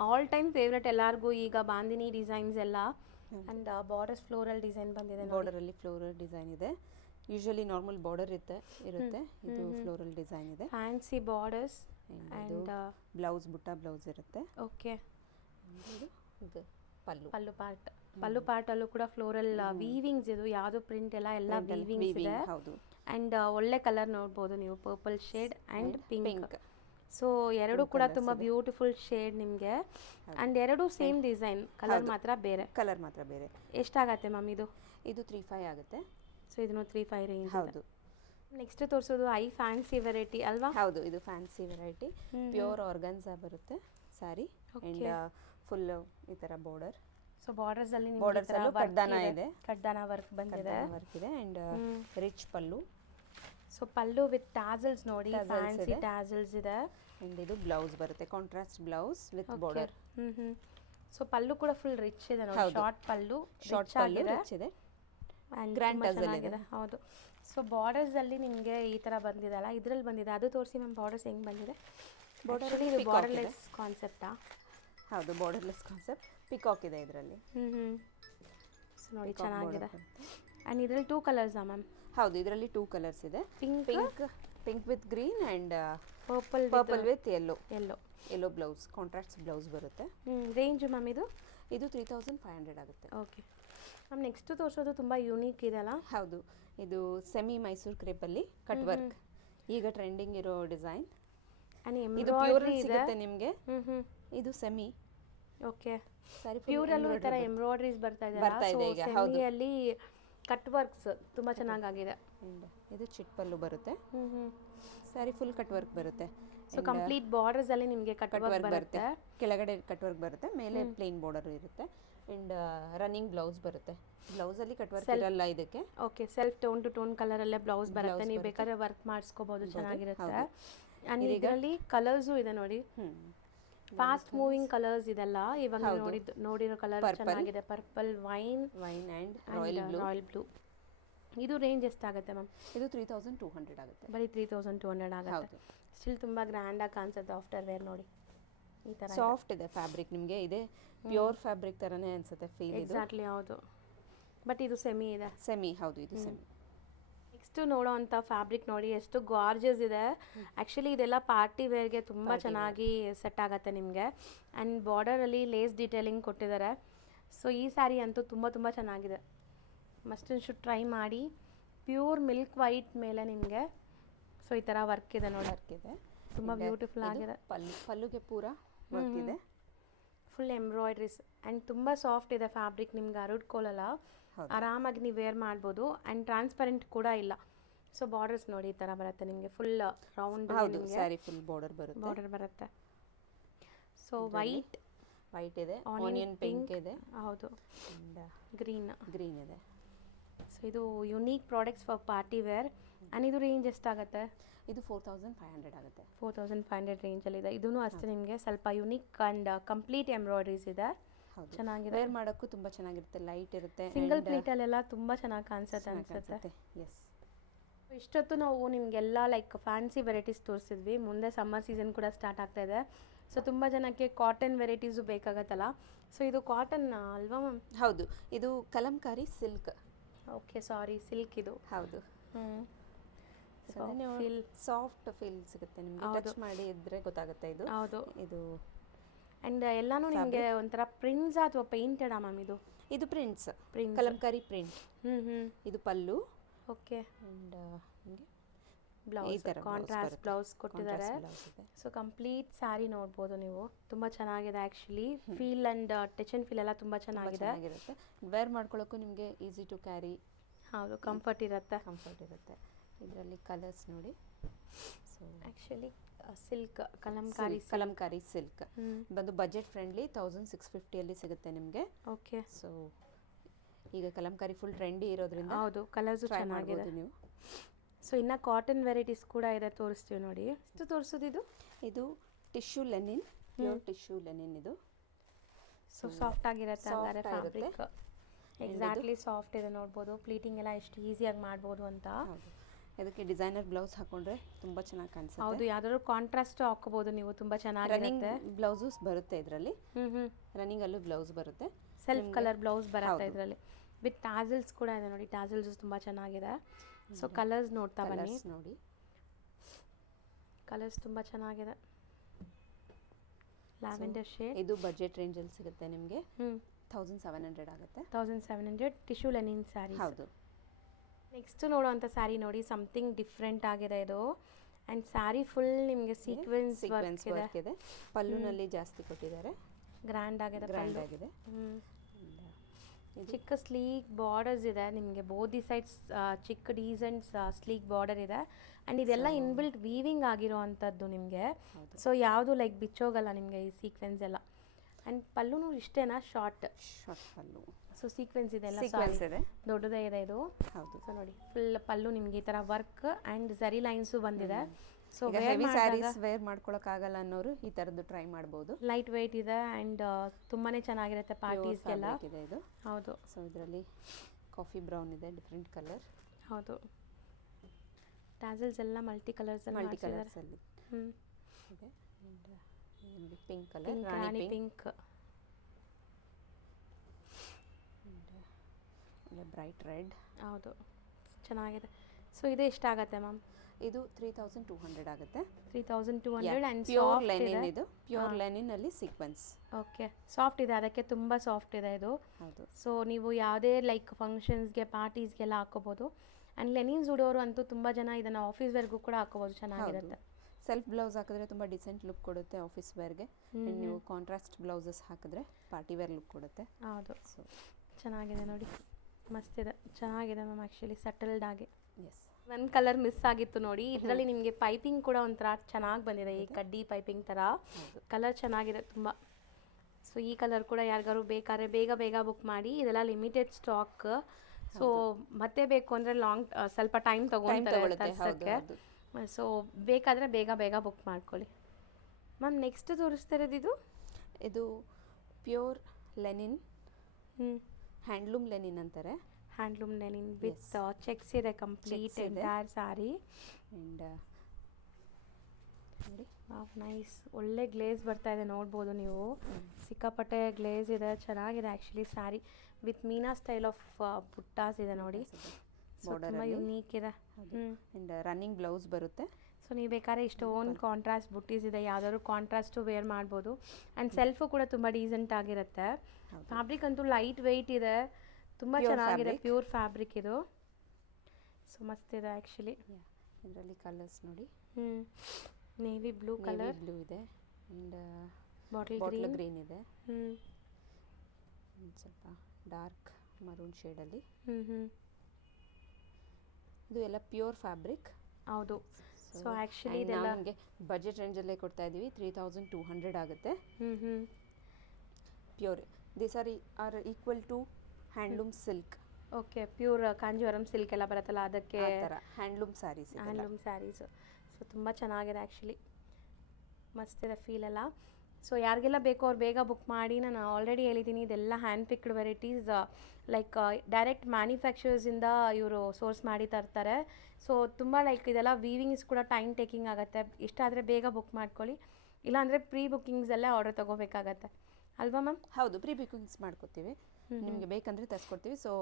ಆಲ್ ಟೈಮ್ ಫೇವ್ರೆಟ್ ಎಲ್ಲರಿಗೂ ಈಗ ಬಾಂದಿನಿ ಡಿಸೈನ್ಸ್ ಎಲ್ಲ. ಆ್ಯಂಡ್ ಬಾರ್ಡರ್ಸ್ ಫ್ಲೋರಲ್ ಡಿಸೈನ್ ಬಂದಿದೆ. ಬಾರ್ಡರಲ್ಲಿ ಫ್ಲೋರಲ್ ಡಿಸೈನ್ ಇದೆ. ಯೂಶಲಿ ನಾರ್ಮಲ್ ಬಾರ್ಡರ್ ಇರುತ್ತೆ, ಇದು ಫ್ಲೋರಲ್ ಡಿಸೈನ್ ಇದೆ. ಫ್ಯಾನ್ಸಿ ಬಾರ್ಡರ್ಸ್ ಆ್ಯಂಡ್ ಬ್ಲೌಸ್, ಬುಟ್ಟ ಬ್ಲೌಸ್ ಇರುತ್ತೆ. ಓಕೆ. ಪಲ್ಲು ಪಾರ್ಟಲ್ಲೂ ಕೂಡ ಫ್ಲೋರಲ್ ವೀವಿಂಗ್ಸ್. ಇದು ಯಾವುದು ಪ್ರಿಂಟ್ ಎಲ್ಲ ವೀವಿಂಗ್ಸ್ ಇದೆ. ಆ್ಯಂಡ್ ಒಳ್ಳೆ ಕಲರ್ ನೋಡ್ಬೋದು ನೀವು, purple shade and pink. So ಎರಡೂ ಕೂಡ ತುಂಬ ಬ್ಯೂಟಿಫುಲ್ ಶೇಡ್ ನಿಮಗೆ. ಆ್ಯಂಡ್ ಎರಡೂ ಸೇಮ್ ಡಿಸೈನ್, ಕಲರ್ ಮಾತ್ರ ಬೇರೆ. ಎಷ್ಟಾಗತ್ತೆ ಮ್ಯಾಮ್ ಇದು? 35 ಆಗುತ್ತೆ. ಸೊ ಇದನ್ನು 35 ರೇಂಜ್. ಹೌದು. ನೆಕ್ಸ್ಟ್ ತೋರಿಸೋದು ಫ್ಯಾನ್ಸಿ ವೆರೈಟಿ ಅಲ್ವಾ? ಹೌದು, ಇದು ಫ್ಯಾನ್ಸಿ ವೆರೈಟಿ. ಪ್ಯೂರ್ ಆರ್ಗನ್ಸಾ ಬರುತ್ತೆ ಸ್ಯಾರಿ. ಆ್ಯಂಡ್ ಫುಲ್ ಈ ಥರ ಬಾರ್ಡರ್. ಸೊ ಬಾರ್ಡರ್ಸಲ್ಲಿ ಕಡ್ದಾನ ವರ್ಕ್ ಬಂದಿದೆ. And rich pallu. So pallu with tassels ನೋಡಿ, ಫ್ಯಾನ್ಸಿ ಟ್ಯಾಸಲ್ಸ್ ಇದೆ. ಆ್ಯಂಡ್ ಇದು ಬ್ಲೌಸ್ ಬರುತ್ತೆ, contrast blouse with border. So pallu ಕೂಡ ಫುಲ್ ರಿಚ್ ಇದೆ ನೋಡಿ. ಶಾರ್ಟ್ ಪಲ್ಲು ರಿಚ್ ಇದೆ. ಗ್ರ್ಯಾಂಡ್ ಟಸಲ್ ಇದೆ. ಹೌದು. ಸೊ ಬಾರ್ಡರ್ಸಲ್ಲಿ ನಿಮಗೆ ಈ ಥರ ಬಂದಿದೆಲ್ಲ, ಇದರಲ್ಲಿ ಬಂದಿದೆ. ಅದು ತೋರಿಸಿ ಮ್ಯಾಮ್, ಬಾರ್ಡರ್ಸ್ ಹೆಂಗೆ ಬಂದಿದೆ? ಬಾರ್ಡರ್ ಇದು ಬಾರ್ಡರ್ಲೆಸ್ ಕಾನ್ಸೆಪ್ಟಾ? ಹೌದು, ಬಾರ್ಡರ್ಲೆಸ್ ಕಾನ್ಸೆಪ್ಟ್. ಪಿಕಾಕ್ ಇದೆ ಇದರಲ್ಲಿ. ಸೊ ನೋಡಿ ಚೆನ್ನಾಗಿದೆ. ಆ್ಯಂಡ್ ಇದರಲ್ಲಿ 2 ಕಲರ್ಸಾ ಮ್ಯಾಮ್? ಹೌದು, ಇದರಲ್ಲಿ 2 ಕಲರ್ಸ್ ಇದೆ. Pink with green and purple with yellow blouse, contrast blouse ಬರುತ್ತೆ. ರೇಂಜ್ ಮ್ಯಾಮ್ ಇದು? ಇದು 3500 ಆಗುತ್ತೆ. ಓಕೆ ಮ್ಯಾಮ್, ನೆಕ್ಸ್ಟ್ ತೋರಿಸೋದು ತುಂಬ ಯೂನಿಕ್ ಇದೆಯಲ್ಲ? ಹೌದು, ಇದು ಸೆಮಿ ಮೈಸೂರು ಕ್ರೇಪಲ್ಲಿ ಕಟ್ ವರ್ಕ್, ಈಗ ಟ್ರೆಂಡಿಂಗ್ ಇರೋ ಡಿಸೈನ್. ಇದು ಪ್ಯೂರ್ ಸಿಗುತ್ತೆ ನಿಮಗೆ. ಇದು ಸೆಮಿ. ಓಕೆ, ಪ್ಯೂರಲ್ಲೂ ಈ ಥರ ಎಂಬ್ರಾಯ್ಡ್ರೀಸ್ ಬರ್ತಾ ಇದೆ ಈಗ. ಸೆಮಿಯಲ್ಲಿ ಕಟ್ ವರ್ಕ್ಸ್ ತುಂಬ ಚೆನ್ನಾಗಿದೆ. ಇದು ಚಿಟ್ ಪಲ್ಲು ಬರುತ್ತೆ. ಸ್ಯಾರಿ ಫುಲ್ ಕಟ್ ವರ್ಕ್ ಬರುತ್ತೆ. ಸೊ ಕಂಪ್ಲೀಟ್ ಬಾರ್ಡರ್ಸ್ ಅಲ್ಲಿ ನಿಮಗೆ ಕಟ್ ವರ್ಕ್ ಬರುತ್ತೆ. ಕೆಳಗಡೆ ಕಟ್ ವರ್ಕ್ ಬರುತ್ತೆ, ಮೇಲೆ ಪ್ಲೇನ್ ಬಾರ್ಡರ್ ಇರುತ್ತೆ. ಅಂಡ್ ರನ್ನಿಂಗ್ ಬ್ಲೌಸ್ ಬರುತ್ತೆ. ಬ್ಲೌಸ್ ಅಲ್ಲಿ ಕಟ್ ವರ್ಕ್ ಇರಲ್ಲ ಇದಕ್ಕೆ. Okay, self tone to tone colour ಅಲ್ಲೇ ಬ್ಲೌಸ್ ಬರುತ್ತೆ. ನೀವು ಬೇಕಾದ್ರೆ ವರ್ಕ್ ಮಾಡಿಸ್ಕೋಬಹುದು, ಚೆನ್ನಾಗಿರುತ್ತೆ. ಅಂಡ್ ಇದರಲ್ಲಿ ಕಲರ್ಸು ಇದೆ ನೋಡಿ, ಫಾಸ್ಟ್ ಮೂವಿಂಗ್ ಕಲರ್ಸ್ ಇದೆಲ್ಲ. ಇವಾಗ ನೋಡಿರೋ ಕಲರ್ ಚೆನ್ನಾಗಿದೆ, purple, wine and royal blue. ಇದು ರೇಂಜ್ ಎಷ್ಟಾಗುತ್ತೆ ಮ್ಯಾಮ್? ಇದು 3200 ಆಗುತ್ತೆ. ಬರೀ 3200 ಆಗುತ್ತೆ. ಸ್ಟಿಲ್ ತುಂಬ ಗ್ರ್ಯಾಂಡಾಗಿ ಕಾಣಿಸುತ್ತೆ ಆಫ್ಟರ್ ವೇರ್. ನೋಡಿ ಈ ಥರ ಸಾಫ್ಟ್ ಇದೆ ಫ್ಯಾಬ್ರಿಕ್, ನಿಮಗೆ ಇದೆ ಪ್ಯೂರ್ ಫ್ಯಾಬ್ರಿಕ್ ಥರನೇ ಅನಿಸುತ್ತೆ ಫೀಲ್. ಎಕ್ಸಾಕ್ಟ್ಲಿ, ಹೌದು. ಬಟ್ ಇದು ಸೆಮಿ ಇದೆ. ಸೆಮಿ, ಹೌದು, ಇದು ಸೆಮಿ. ನೆಕ್ಸ್ಟ್ ನೋಡೋವಂಥ ಫ್ಯಾಬ್ರಿಕ್ ನೋಡಿ ಎಷ್ಟು ಗಾರ್ಜಸ್ ಇದೆ. ಆ್ಯಕ್ಚುಲಿ ಇದೆಲ್ಲ ಪಾರ್ಟಿ ವೇರ್ಗೆ ತುಂಬ ಚೆನ್ನಾಗಿ ಸೆಟ್ ಆಗುತ್ತೆ ನಿಮಗೆ. ಆ್ಯಂಡ್ ಬಾರ್ಡರಲ್ಲಿ ಲೇಸ್ ಡೀಟೇಲಿಂಗ್ ಕೊಟ್ಟಿದ್ದಾರೆ. ಸೊ ಈ ಸ್ಯಾರಿ ಅಂತೂ ತುಂಬ ತುಂಬ ಚೆನ್ನಾಗಿದೆ. ಮಸ್ಟ್ ಆ್ಯಂಡ್ ಶುಡ್ ಟ್ರೈ ಮಾಡಿ. ಪ್ಯೂರ್ ಮಿಲ್ಕ್ ವೈಟ್ ಮೇಲೆ ನಿಮಗೆ ಸೊ ಈ ಥರ ವರ್ಕ್ ಇದೆ ನೋಡಿ. ವರ್ಕ್ ಇದೆ, ತುಂಬ ಬ್ಯೂಟಿಫುಲ್ ಆಗಿದೆ. ಪಲ್ಲುಗೆ ಪೂರ ವರ್ಕ್ ಇದೆ, ಫುಲ್ ಎಂಬ್ರಾಯ್ಡ್ರೀಸ್. ಆ್ಯಂಡ್ ತುಂಬ ಸಾಫ್ಟ್ ಇದೆ ಫ್ಯಾಬ್ರಿಕ್. ನಿಮ್ಗೆ ಅರುಡ್ಕೊಳ್ಳಲ್ಲ, ಆರಾಮಾಗಿ ನೀವು ವೇರ್ ಮಾಡ್ಬೋದು. ಆ್ಯಂಡ್ ಟ್ರಾನ್ಸ್ಪರೆಂಟ್ ಕೂಡ ಇಲ್ಲ. ಸೊ ಬಾರ್ಡರ್ಸ್ ನೋಡಿ ಈ ಥರ ಬರುತ್ತೆ ನಿಮಗೆ, full round sari full border ಬರುತ್ತೆ. ಸೊ ವೈಟ್ ಇದೆ, ಆನಿಯನ್ ಪಿಂಕ್ ಇದೆ, ಹೌದು, ಗ್ರೀನ್ ಇದೆ. ಸೊ ಇದು unique products for party wear. And ಇದು ರೇಂಜ್ ಎಷ್ಟಾಗುತ್ತೆ? ಇದು 4500 ಆಗುತ್ತೆ. 4500 ರೇಂಜಲ್ಲಿ ಇದೆ. ಇದೂ ಅಷ್ಟೇ ನಿಮಗೆ ಸ್ವಲ್ಪ ಯುನೀಕ್ ಆ್ಯಂಡ್ ಕಂಪ್ಲೀಟ್ ಎಂಬ್ರಾಯ್ಡ್ರೀಸ್ ಇದೆ. ಚೆನ್ನಾಗಿದೆ, ವೇರ್ ಮಾಡೋಕ್ಕೂ ತುಂಬ ಚೆನ್ನಾಗಿರುತ್ತೆ, ಲೈಟ್ ಇರುತ್ತೆ. ಸಿಂಗಲ್ ಪ್ಲೇಟಲ್ಲೆಲ್ಲ ತುಂಬ ಚೆನ್ನಾಗಿ ಅನ್ಸುತ್ತೆ. ಎಸ್, ಇಷ್ಟೊತ್ತು ನಾವು ನಿಮಗೆಲ್ಲ ಲೈಕ್ ಫ್ಯಾನ್ಸಿ ವೆರೈಟೀಸ್ ತೋರಿಸಿದ್ವಿ. ಮುಂದೆ ಸಮ್ಮರ್ ಸೀಸನ್ ಕೂಡ ಸ್ಟಾರ್ಟ್ ಆಗ್ತಾ ಇದೆ. ಸೊ ತುಂಬ ಜನಕ್ಕೆ ಕಾಟನ್ ವೆರೈಟೀಸು ಬೇಕಾಗತ್ತಲ್ಲ. ಸೊ ಇದು ಕಾಟನ್ ಅಲ್ವಾ ಮ್ಯಾಮ್? ಹೌದು, ಇದು ಕಲಂಕಾರಿ ಸಿಲ್ಕ್. ಓಕೆ, ಸಾರಿ, ಸಿಲ್ಕ್ ಇದು. ಹೌದು, ಸಾಫ್ಟ್ ಫೀಲ್ ಸಿಗುತ್ತೆ ನಿಮಗೆ. ಟಚ್ ಮಾಡಿ ಇದ್ರೆ ಗೊತ್ತಾಗುತ್ತೆ ಇದು. ಹೌದು, ಇದು ಆ್ಯಂಡ್ ಎಲ್ಲಾನು ನಿಮಗೆ ಒಂಥರ ಪ್ರಿಂಟ್ಸ್ ಅಥವಾ ಪೇಂಟೆಡಾ ಮ್ಯಾಮ್? ಇದು ಪ್ರಿಂಟ್ಸ್, ಕಲಂಕಾರಿ ಪ್ರಿಂಟ್. ಇದು ಪಲ್ಲು. ಓಕೆ, ಆ್ಯಂಡ್ ನಿಮಗೆ ಬ್ಲೌಸ್ ಕಾಂಟ್ರಾಸ್ಟ್ ಬ್ಲೌಸ್ ಕೊಟ್ಟಿದ್ದಾರೆ. ಸೊ ಕಂಪ್ಲೀಟ್ ಸ್ಯಾರಿ ನೋಡ್ಬೋದು ನೀವು. ತುಂಬ ಚೆನ್ನಾಗಿದೆ actually. Feel and touch and feel ಎಲ್ಲ ತುಂಬ ಚೆನ್ನಾಗಿದೆ. ವೇರ್ ಮಾಡ್ಕೊಳ್ಳೋಕ್ಕೂ ನಿಮಗೆ ಈಸಿ ಟು ಕ್ಯಾರಿ. ಹೌದು, ಕಂಫರ್ಟ್ ಇರುತ್ತೆ. ಇದರಲ್ಲಿ ಕಲರ್ಸ್ ನೋಡಿ. So actually silk Kalamkari silk ಬಂದು ಬಜೆಟ್ ಫ್ರೆಂಡ್ಲಿ 1650 ಸಿಗುತ್ತೆ ನಿಮಗೆ. ಓಕೆ, ಸೊ ಈಗ ಕಲಂಕಾರಿ ಫುಲ್ ಟ್ರೆಂಡಿ ಇರೋದ್ರಿಂದ ಹೌದು, ಕಲರ್ಸು ಚೆನ್ನಾಗಿದೆ ನೀವು. ಸೊ ಇನ್ನು ಕಾಟನ್ ವೆರೈಟೀಸ್ ಕೂಡ ಇದೆ, ತೋರಿಸ್ತೀವಿ ನೋಡಿ. ಎಷ್ಟು ತೋರಿಸೋದು? ಇದು tissue Lenin, pure tissue Lenin. ಇದು ಸೊ ಸಾಫ್ಟ್ ಆಗಿರುತ್ತೆ ಹಂಗಾರೆ ಫ್ಯಾಬ್ರಿಕ್. ಎಕ್ಸಾಕ್ಟ್ಲಿ ಸಾಫ್ಟ್ ಇದೆ, ನೋಡ್ಬೋದು. ಪ್ಲೀಟಿಂಗ್ ಎಲ್ಲ ಎಷ್ಟು ಈಸಿಯಾಗಿ ಮಾಡ್ಬೋದು ಅಂತ. ಇದಕ್ಕೆ ಡಿಸೈನರ್ ಬ್ಲೌಸ್ ಹಾಕೊಂಡ್ರೆ ತುಂಬ ಚೆನ್ನಾಗಿ ಕಾಣಿಸುತ್ತೆ. ಹೌದು, ಯಾವ್ದಾದ್ರು ಕಾಂಟ್ರಾಸ್ಟ್ ಹಾಕೋಬಹುದು ನೀವು, ತುಂಬ ಚೆನ್ನಾಗಿರುತ್ತೆ. ಬ್ಲೌಸಸ್ ಬರುತ್ತೆ ಇದರಲ್ಲಿ. ರನ್ನಿಂಗ್ ಅಲ್ಲೂ ಬ್ಲೌಸ್ ಬರುತ್ತೆ, ಸೆಲ್ಫ್ ಕಲರ್ ಬ್ಲೌಸ್ ಬರುತ್ತೆ ಇದರಲ್ಲಿ. ವಿತ್ ಟಾಸಲ್ಸ್ ಕೂಡ ಇದೆ ನೋಡಿ. ಟಾಸಲ್ಸ್ ತುಂಬ ಚೆನ್ನಾಗಿದೆ. ಸೊ ಕಲರ್ಸ್ ನೋಡ್ತಾ ಬನ್ನಿ. ನೋಡಿ, ಕಲರ್ಸ್ ತುಂಬ ಚೆನ್ನಾಗಿದೆ. Lavender shade. ಇದು ಬಜೆಟ್ ರೇಂಜಲ್ಲಿ ಸಿಗುತ್ತೆ ನಿಮಗೆ. 1700 ಆಗುತ್ತೆ. 1700 ಟಿಶ್ಯೂ ಲೆನಿನ್ ಸ್ಯಾರಿ. ಹೌದು. ನೆಕ್ಸ್ಟ್ ನೋಡುವಂಥ ಸ್ಯಾರಿ ನೋಡಿ, ಸಮಥಿಂಗ್ ಡಿಫ್ರೆಂಟ್ ಆಗಿದೆ ಇದು. ಆ್ಯಂಡ್ ಸ್ಯಾರಿ ಫುಲ್ ನಿಮಗೆ ಸೀಕ್ವೆನ್ಸ್ ವರ್ಕ್ ಇದೆ. ಪಲ್ಲುನಲ್ಲಿ ಜಾಸ್ತಿ ಕೊಟ್ಟಿದ್ದಾರೆ, ಗ್ರ್ಯಾಂಡ್ ಆಗಿದೆ. ಚಿಕ್ಕ ಸ್ಲೀಕ್ ಬಾರ್ಡರ್ಸ್ ಇದೆ ನಿಮಗೆ, ಬೋದಿ ಸೈಡ್ಸ್ ಚಿಕ್ಕ ಡೀಸೆಂಟ್ ಸ್ಲೀಕ್ ಬಾರ್ಡರ್ ಇದೆ. ಆ್ಯಂಡ್ ಇದೆಲ್ಲ ಇನ್ಬಿಲ್ಟ್ ವೀವಿಂಗ್ ಆಗಿರೋ ಅಂಥದ್ದು ನಿಮಗೆ. ಸೊ ಯಾವುದು ಲೈಕ್ ಬಿಚ್ಚೋಗಲ್ಲ ನಿಮಗೆ ಈ ಸೀಕ್ವೆನ್ಸ್ ಎಲ್ಲ. ಆ್ಯಂಡ್ ಪಲ್ಲುನು ಇಷ್ಟೇನಾ? ಶಾರ್ಟ್ ಪಲ್ಲು. ಸೊ ಸೀಕ್ವೆನ್ಸ್ ಇದೆ, ದೊಡ್ಡದೇ ಇದೆ ಇದು. ಹೌದು. ಸೊ ನೋಡಿ, ಫುಲ್ ಪಲ್ಲು ನಿಮಗೆ ಈ ಥರ ವರ್ಕ್ ಆ್ಯಂಡ್ ಝರಿ ಲೈನ್ಸು ಬಂದಿದೆ. ಸೊ ಹೆವಿ ಸ್ಯಾರೀಸ್ ವೇರ್ ಮಾಡ್ಕೊಳಕ್ಕಾಗಲ್ಲ ಅನ್ನೋರು ಈ ಥರದ್ದು ಟ್ರೈ ಮಾಡ್ಬೋದು. ಲೈಟ್ ವೆಯ್ಟ್ ಇದೆ ಆ್ಯಂಡ್ ತುಂಬಾ ಚೆನ್ನಾಗಿರುತ್ತೆ ಪಾರ್ಟೀಸ್ಗೆಲ್ಲ. ಇದು ಹೌದು. ಸೊ ಇದರಲ್ಲಿ ಕಾಫಿ ಬ್ರೌನ್ ಇದೆ, ಡಿಫ್ರೆಂಟ್ ಕಲರ್. ಹೌದು, ಟ್ಯಾಸಲ್ಸ್ ಎಲ್ಲ ಮಲ್ಟಿ ಕಲರ್ಸಲ್ಲಿ ಇದೆ. ಪಿಂಕ್ ಕಲರ್, ರಾಣಿ ಪಿಂಕ್, ಬ್ರೈಟ್ ರೆಡ್. ಹೌದು, ಚೆನ್ನಾಗಿದೆ. ಸೊ ಇದು ಎಷ್ಟಾಗತ್ತೆ ಮ್ಯಾಮ್? ಇದು 3200 ಆಗುತ್ತೆ. 3200 ಆ್ಯಂಡ್ ಪ್ಯೂರ್ ಲೆನಿನ್. ಇದು ಪ್ಯೂರ್ ಲೆನಿನಲ್ಲಿ ಸೀಕ್ವೆನ್ಸ್. ಓಕೆ, ಸಾಫ್ಟ್ ಇದೆ, ಅದಕ್ಕೆ ತುಂಬ ಸಾಫ್ಟ್ ಇದೆ ಇದು. ಹೌದು. ಸೊ ನೀವು ಯಾವುದೇ ಲೈಕ್ ಫಂಕ್ಷನ್ಸ್ಗೆ, ಪಾರ್ಟೀಸ್ಗೆಲ್ಲ ಹಾಕೋಬೋದು. ಆ್ಯಂಡ್ ಲೆನಿನ್ಸ್ ಉಡೋರು ಅಂತೂ ತುಂಬ ಜನ ಇದನ್ನು ಆಫೀಸ್ ವೇರ್ಗೂ ಕೂಡ ಹಾಕೋಬೋದು, ಚೆನ್ನಾಗಿರುತ್ತೆ. ಸೆಲ್ಫ್ ಬ್ಲೌಸ್ ಹಾಕಿದ್ರೆ ತುಂಬ ಡಿಸೆಂಟ್ ಲುಕ್ ಕೊಡುತ್ತೆ ಆಫೀಸ್ ವೇರ್ಗೆ. ನೀವು ಕಾಂಟ್ರಾಸ್ಟ್ ಬ್ಲೌಸಸ್ ಹಾಕಿದ್ರೆ ಪಾರ್ಟಿ ವೇರ್ ಲುಕ್ ಕೊಡುತ್ತೆ. ಹೌದು, ಸೊ ಚೆನ್ನಾಗಿದೆ ನೋಡಿ, ಮಸ್ತಿದೆ, ಚೆನ್ನಾಗಿದೆ ಮ್ಯಾಮ್. ಆ್ಯಕ್ಚುಲಿ ಸಟಲ್ಡ್ ಆಗಿ. ಎಸ್, ಒಂದು ಕಲರ್ ಮಿಸ್ ಆಗಿತ್ತು ನೋಡಿ, ಇದರಲ್ಲಿ ನಿಮಗೆ ಪೈಪಿಂಗ್ ಕೂಡ ಒಂಥರ ಚೆನ್ನಾಗಿ ಬಂದಿದೆ, ಈ ಕಡ್ಡಿ ಪೈಪಿಂಗ್ ಥರ. ಕಲರ್ ಚೆನ್ನಾಗಿದೆ ತುಂಬ. ಸೊ ಈ ಕಲರ್ ಕೂಡ ಯಾರಿಗಾರು ಬೇಕಾದ್ರೆ ಬೇಗ ಬೇಗ ಬುಕ್ ಮಾಡಿ, ಇದೆಲ್ಲ ಲಿಮಿಟೆಡ್ ಸ್ಟಾಕ್. ಸೊ ಮತ್ತೆ ಬೇಕು ಅಂದರೆ ಲಾಂಗ್ ಸ್ವಲ್ಪ ಟೈಮ್ ತೊಗೊಳ್ತಾರೆ ತರ್ಸೋಕ್ಕೆ. ಸೊ ಬೇಕಾದರೆ ಬೇಗ ಬೇಗ ಬುಕ್ ಮಾಡ್ಕೊಳ್ಳಿ ಮ್ಯಾಮ್. ನೆಕ್ಸ್ಟ್ ತೋರಿಸ್ತಾ ಇರೋದು ಇದು ಪ್ಯೂರ್ ಲೆನಿನ್, ಹ್ಯಾಂಡ್ಲೂಮ್ ಲೆನಿನ್ ಅಂತಾರೆ. ಹ್ಯಾಂಡ್ಲೂಮ್ ಲೆನಿನ್ ವಿತ್ ಚೆಕ್ಸ್ ಇದೆ, ಕಂಪ್ಲೀಟ್ ಎಂಟೈರ್ ಸಾರಿ. ಆ್ಯಂಡ್ ನೋಡಿ, ನೈಸ್, ಒಳ್ಳೆ ಗ್ಲೇಸ್ ಬರ್ತಾ ಇದೆ, ನೋಡ್ಬೋದು ನೀವು. ಸಿಕ್ಕಾಪಟ್ಟೆ ಗ್ಲೇಸ್ ಇದೆ, ಚೆನ್ನಾಗಿದೆ actually sari. With meena style of buttas ಇದೆ ನೋಡಿ, ತುಂಬ ಯುನೀಕ್ ಇದೆ. ಆ್ಯಂಡ್ ರನ್ನಿಂಗ್ ಬ್ಲೌಸ್ ಬರುತ್ತೆ. ಸೊ ನೀವು ಬೇಕಾದ್ರೆ ಇಷ್ಟೊಂದು ಕಾಂಟ್ರಾಸ್ಟ್ ಬುಟ್ಟೀಸ್ ಇದೆ, ಯಾವ್ದಾದ್ರು ಕಾಂಟ್ರಾಸ್ಟು ವೇರ್ ಮಾಡ್ಬೋದು. ಆ್ಯಂಡ್ ಸೆಲ್ಫು ಕೂಡ ತುಂಬ ಡೀಸೆಂಟ್ ಆಗಿರುತ್ತೆ. ಫ್ಯಾಬ್ರಿಕ್ ಅಂತೂ ಲೈಟ್ ವೆಯ್ಟ್ ಇದೆ, ತುಂಬ ಚೆನ್ನಾಗಿದೆ, ಪ್ಯೂರ್ ಫ್ಯಾಬ್ರಿಕ್ ಇದು. ಸೊ ಮಸ್ತ್ ಇದೆ ಆ್ಯಕ್ಚುಲಿ. ಇದರಲ್ಲಿ ಕಲರ್ಸ್ ನೋಡಿ, ನೇವಿ ಬ್ಲೂ ಕಲರ್, ಬ್ಲೂ ಇದೆ, ಆ್ಯಂಡ್ ಬಾಟಲ್ ಗ್ರೀನ್ ಇದೆ, ಸ್ವಲ್ಪ ಡಾರ್ಕ್ ಮರೂನ್ ಶೇಡಲ್ಲಿ. ಇದು ಎಲ್ಲ ಪ್ಯೂರ್ ಫ್ಯಾಬ್ರಿಕ್. ಹೌದು. ಸೊ ಆ್ಯಕ್ಚುಲಿ ಇದೆಲ್ಲ ನಮಗೆ ಬಜೆಟ್ ರೇಂಜಲ್ಲೇ ಕೊಡ್ತಾ ಇದ್ದೀವಿ. 3200 ಆಗುತ್ತೆ. Pure. This are equal to handloom silk. Okay, pure Kanjeevaram silk ಎಲ್ಲ ಬರುತ್ತಲ್ಲ, ಅದಕ್ಕೆ handloom saris. Handloom saris. So ತುಂಬ ಚೆನ್ನಾಗಿದೆ ಆ್ಯಕ್ಚುಲಿ, ಮಸ್ತಿದೆ ಫೀಲ್ ಎಲ್ಲ. ಸೊ ಯಾರಿಗೆಲ್ಲ ಬೇಕೋ ಅವ್ರು ಬೇಗ ಬುಕ್ ಮಾಡಿ. ನಾನು ಆಲ್ರೆಡಿ ಹೇಳಿದ್ದೀನಿ, ಇದೆಲ್ಲ hand picked varieties, like direct ಮ್ಯಾನುಫ್ಯಾಕ್ಚರ್ಸಿಂದ ಇವರು ಸೋರ್ಸ್ ಮಾಡಿ ತರ್ತಾರೆ. ಸೊ ತುಂಬ ಲೈಕ್ ಇದೆಲ್ಲ ವೀವಿಂಗ್ಸ್ ಕೂಡ ಟೈಮ್ ಟೇಕಿಂಗ್ ಆಗುತ್ತೆ. ಇಷ್ಟ ಆದರೆ ಬೇಗ ಬುಕ್ ಮಾಡ್ಕೊಳ್ಳಿ, ಇಲ್ಲಾಂದರೆ ಪ್ರೀ ಬುಕ್ಕಿಂಗ್ಸಲ್ಲೇ ಆರ್ಡರ್ ತೊಗೋಬೇಕಾಗತ್ತೆ ಅಲ್ವಾ ಮ್ಯಾಮ್? ಹೌದು, ಪ್ರೀ ಬುಕ್ಕಿಂಗ್ಸ್ ಮಾಡ್ಕೋತೀವಿ. ನಿಮಗೆ ಬೇಕಂದರೆ ತರಿಸ್ಕೊಡ್ತೀವಿ. ಸೊ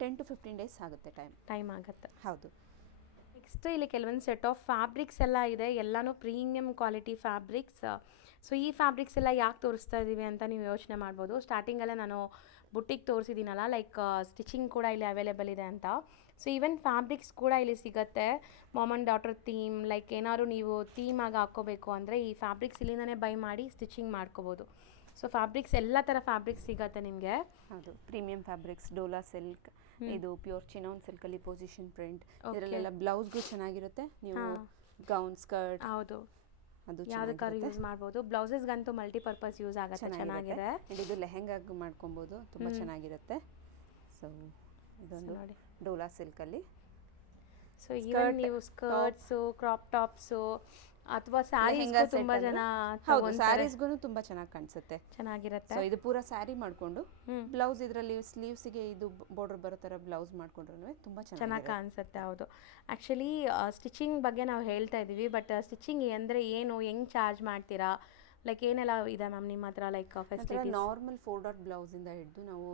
10 to 15 days ಆಗುತ್ತೆ, ಟೈಮ್ ಆಗುತ್ತೆ. ಹೌದು. ನೆಕ್ಸ್ಟ್ ಇಲ್ಲಿ ಕೆಲವೊಂದು ಸೆಟ್ ಆಫ್ ಫ್ಯಾಬ್ರಿಕ್ಸ್ ಎಲ್ಲ ಇದೆ, ಎಲ್ಲನೂ ಪ್ರೀಮಿಯಮ್ ಕ್ವಾಲಿಟಿ ಫ್ಯಾಬ್ರಿಕ್ಸ್. ಸೊ ಈ ಫ್ಯಾಬ್ರಿಕ್ಸ್ ಎಲ್ಲ ಯಾಕೆ ತೋರಿಸ್ತಾ ಇದ್ದೀವಿ ಅಂತ ನೀವು ಯೋಚನೆ ಮಾಡ್ಬೋದು. ಸ್ಟಾರ್ಟಿಂಗಲ್ಲೇ ನಾನು ಬುಟ್ಟಿಗೆ ತೋರಿಸಿದ್ದೀನಲ್ಲ, ಲೈಕ್ ಸ್ಟಿಚಿಂಗ್ ಕೂಡ ಇಲ್ಲಿ ಅವೈಲೇಬಲ್ ಇದೆ ಅಂತ. ಸೊ ಈವನ್ ಫ್ಯಾಬ್ರಿಕ್ಸ್ ಕೂಡ ಇಲ್ಲಿ ಸಿಗುತ್ತೆ. Ma'am and daughter theme, like ಏನಾದ್ರು ನೀವು ಥೀಮಾಗಿ ಹಾಕ್ಕೋಬೇಕು ಅಂದರೆ ಈ ಫ್ಯಾಬ್ರಿಕ್ಸ್ ಇಲ್ಲಿಂದನೇ ಬೈ ಮಾಡಿ ಸ್ಟಿಚಿಂಗ್ ಮಾಡ್ಕೋಬೋದು. ಸೊ ಫ್ಯಾಬ್ರಿಕ್ಸ್ ಎಲ್ಲ ಥರ ಫ್ಯಾಬ್ರಿಕ್ಸ್ ಸಿಗುತ್ತೆ ನಿಮಗೆ. ಹೌದು, ಪ್ರೀಮಿಯಂ ಫ್ಯಾಬ್ರಿಕ್ಸ್, ಡೋಲಾ ಸಿಲ್ಕ್, ಇದು ಪ್ಯೂರ್ ಚಿನಾನ್ ಸಿಲ್ಕಲ್ಲಿ ಪೊಸಿಷನ್ ಪ್ರಿಂಟ್. ಇದರಲ್ಲೆಲ್ಲ ಬ್ಲೌಸ್ಗೂ ಚೆನ್ನಾಗಿರುತ್ತೆ. ನೀವು ಗೌನ್, ಸ್ಕರ್ಟ್, ಹೌದು, ಅದು ಯಾವುದಕ್ಕಾದ್ರೂ ಯೂಸ್ ಮಾಡ್ಬೋದು. ಬ್ಲೌಸಸ್ಗಂತೂ ಮಲ್ಟಿಪರ್ಪಸ್ ಯೂಸ್ ಆಗುತ್ತೆ, ಚೆನ್ನಾಗಿದೆ. ಇದು ಲೆಹೆಂಗಾಗೂ ಮಾಡ್ಕೊಬೋದು, ತುಂಬ ಚೆನ್ನಾಗಿರುತ್ತೆ. ಸೊ ಇದೊಂದು ನೋಡಿ, ಡೋಲಾ ಸಿಲ್ಕಲ್ಲಿ. ಸೊ ಈವನ್ ನೀವು ಸ್ಕರ್ಟ್ಸು, ಕ್ರಾಪ್ ಟಾಪ್ಸು ಅಥವಾ ಸ್ಯಾರೀಸ್ ತುಂಬಾ ಜನ, ಹೌದು, ಸ್ಯಾರೀಸ್ಗೂ ತುಂಬಾ ಚೆನ್ನಾಗಿ ಕಾಣಿಸುತ್ತೆ, ಚೆನ್ನಾಗಿರುತ್ತೆ. ಸೊ ಇದು ಪೂರಾ ಸ್ಯಾರಿ ಮಾಡ್ಕೊಂಡು ಬ್ಲೌಸ್ ಇದರಲ್ಲಿ ಸ್ಲೀವ್ಸ್ಗೆ ಇದು ಬಾರ್ಡರ್ ಬರೋ ಥರ ಬ್ಲೌಸ್ ಮಾಡ್ಕೊಂಡ್ರು ತುಂಬಾ ಚೆನ್ನಾಗಿ ಕಾಣಿಸುತ್ತೆ. ಹೌದು, ಆ್ಯಕ್ಚುಲಿ ಸ್ಟಿಚಿಂಗ್ ಬಗ್ಗೆ ನಾವು ಹೇಳ್ತಾ ಇದ್ದೀವಿ, ಬಟ್ ಸ್ಟಿಚಿಂಗ್ ಅಂದರೆ ಏನು, ಹೆಂಗೆ ಚಾರ್ಜ್ ಮಾಡ್ತೀರಾ, ಲೈಕ್ ಏನೆಲ್ಲ ಇದೆ ಮ್ಯಾಮ್ ನಿಮ್ಮ ಹತ್ರ? ಲೈಕ್ ಫೆಸಿಲಿಟಿ ನಾರ್ಮಲ್ 4 ಡಾಟ್ ಬ್ಲೌಸಿಂದ ಹಿಡಿದು ನಾವು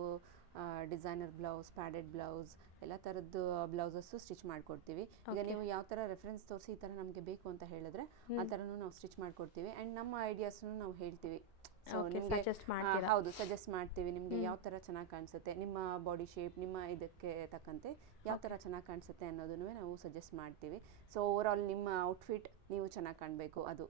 ಡಿಸೈನರ್ ಬ್ಲೌಸ್, ಪ್ಯಾಡೆಡ್ ಬ್ಲೌಸ್, ಎಲ್ಲ ಥರದ್ದು ಬ್ಲೌಸಸ್ಸು ಸ್ಟಿಚ್ ಮಾಡ್ಕೊಡ್ತೀವಿ. ಈಗ ನೀವು ಯಾವ ಥರ ರೆಫರೆನ್ಸ್ ತೋರಿಸಿ ಈ ಥರ ನಮಗೆ ಬೇಕು ಅಂತ ಹೇಳಿದ್ರೆ ಆ ಥರನೂ ನಾವು ಸ್ಟಿಚ್ ಮಾಡ್ಕೊಡ್ತೀವಿ. ಆ್ಯಂಡ್ ನಮ್ಮ ಐಡಿಯಾಸ್ನು ನಾವು ಹೇಳ್ತೀವಿ. ಸೊ ನಿಮಗೆ ಹೌದು, ಸಜೆಸ್ಟ್ ಮಾಡ್ತೀವಿ. ನಿಮಗೆ ಯಾವ ಥರ ಚೆನ್ನಾಗಿ ಕಾಣಿಸುತ್ತೆ, ನಿಮ್ಮ ಬಾಡಿ ಶೇಪ್, ನಿಮ್ಮ ಇದಕ್ಕೆ ತಕ್ಕಂತೆ ಯಾವ ಥರ ಚೆನ್ನಾಗಿ ಕಾಣಿಸುತ್ತೆ ಅನ್ನೋದನ್ನು ನಾವು ಸಜೆಸ್ಟ್ ಮಾಡ್ತೀವಿ. ಸೊ ಓವರ್ ಆಲ್ ನಿಮ್ಮ ಔಟ್ಫಿಟ್ ನೀವು ಚೆನ್ನಾಗಿ ಕಾಣಬೇಕು, ಅದು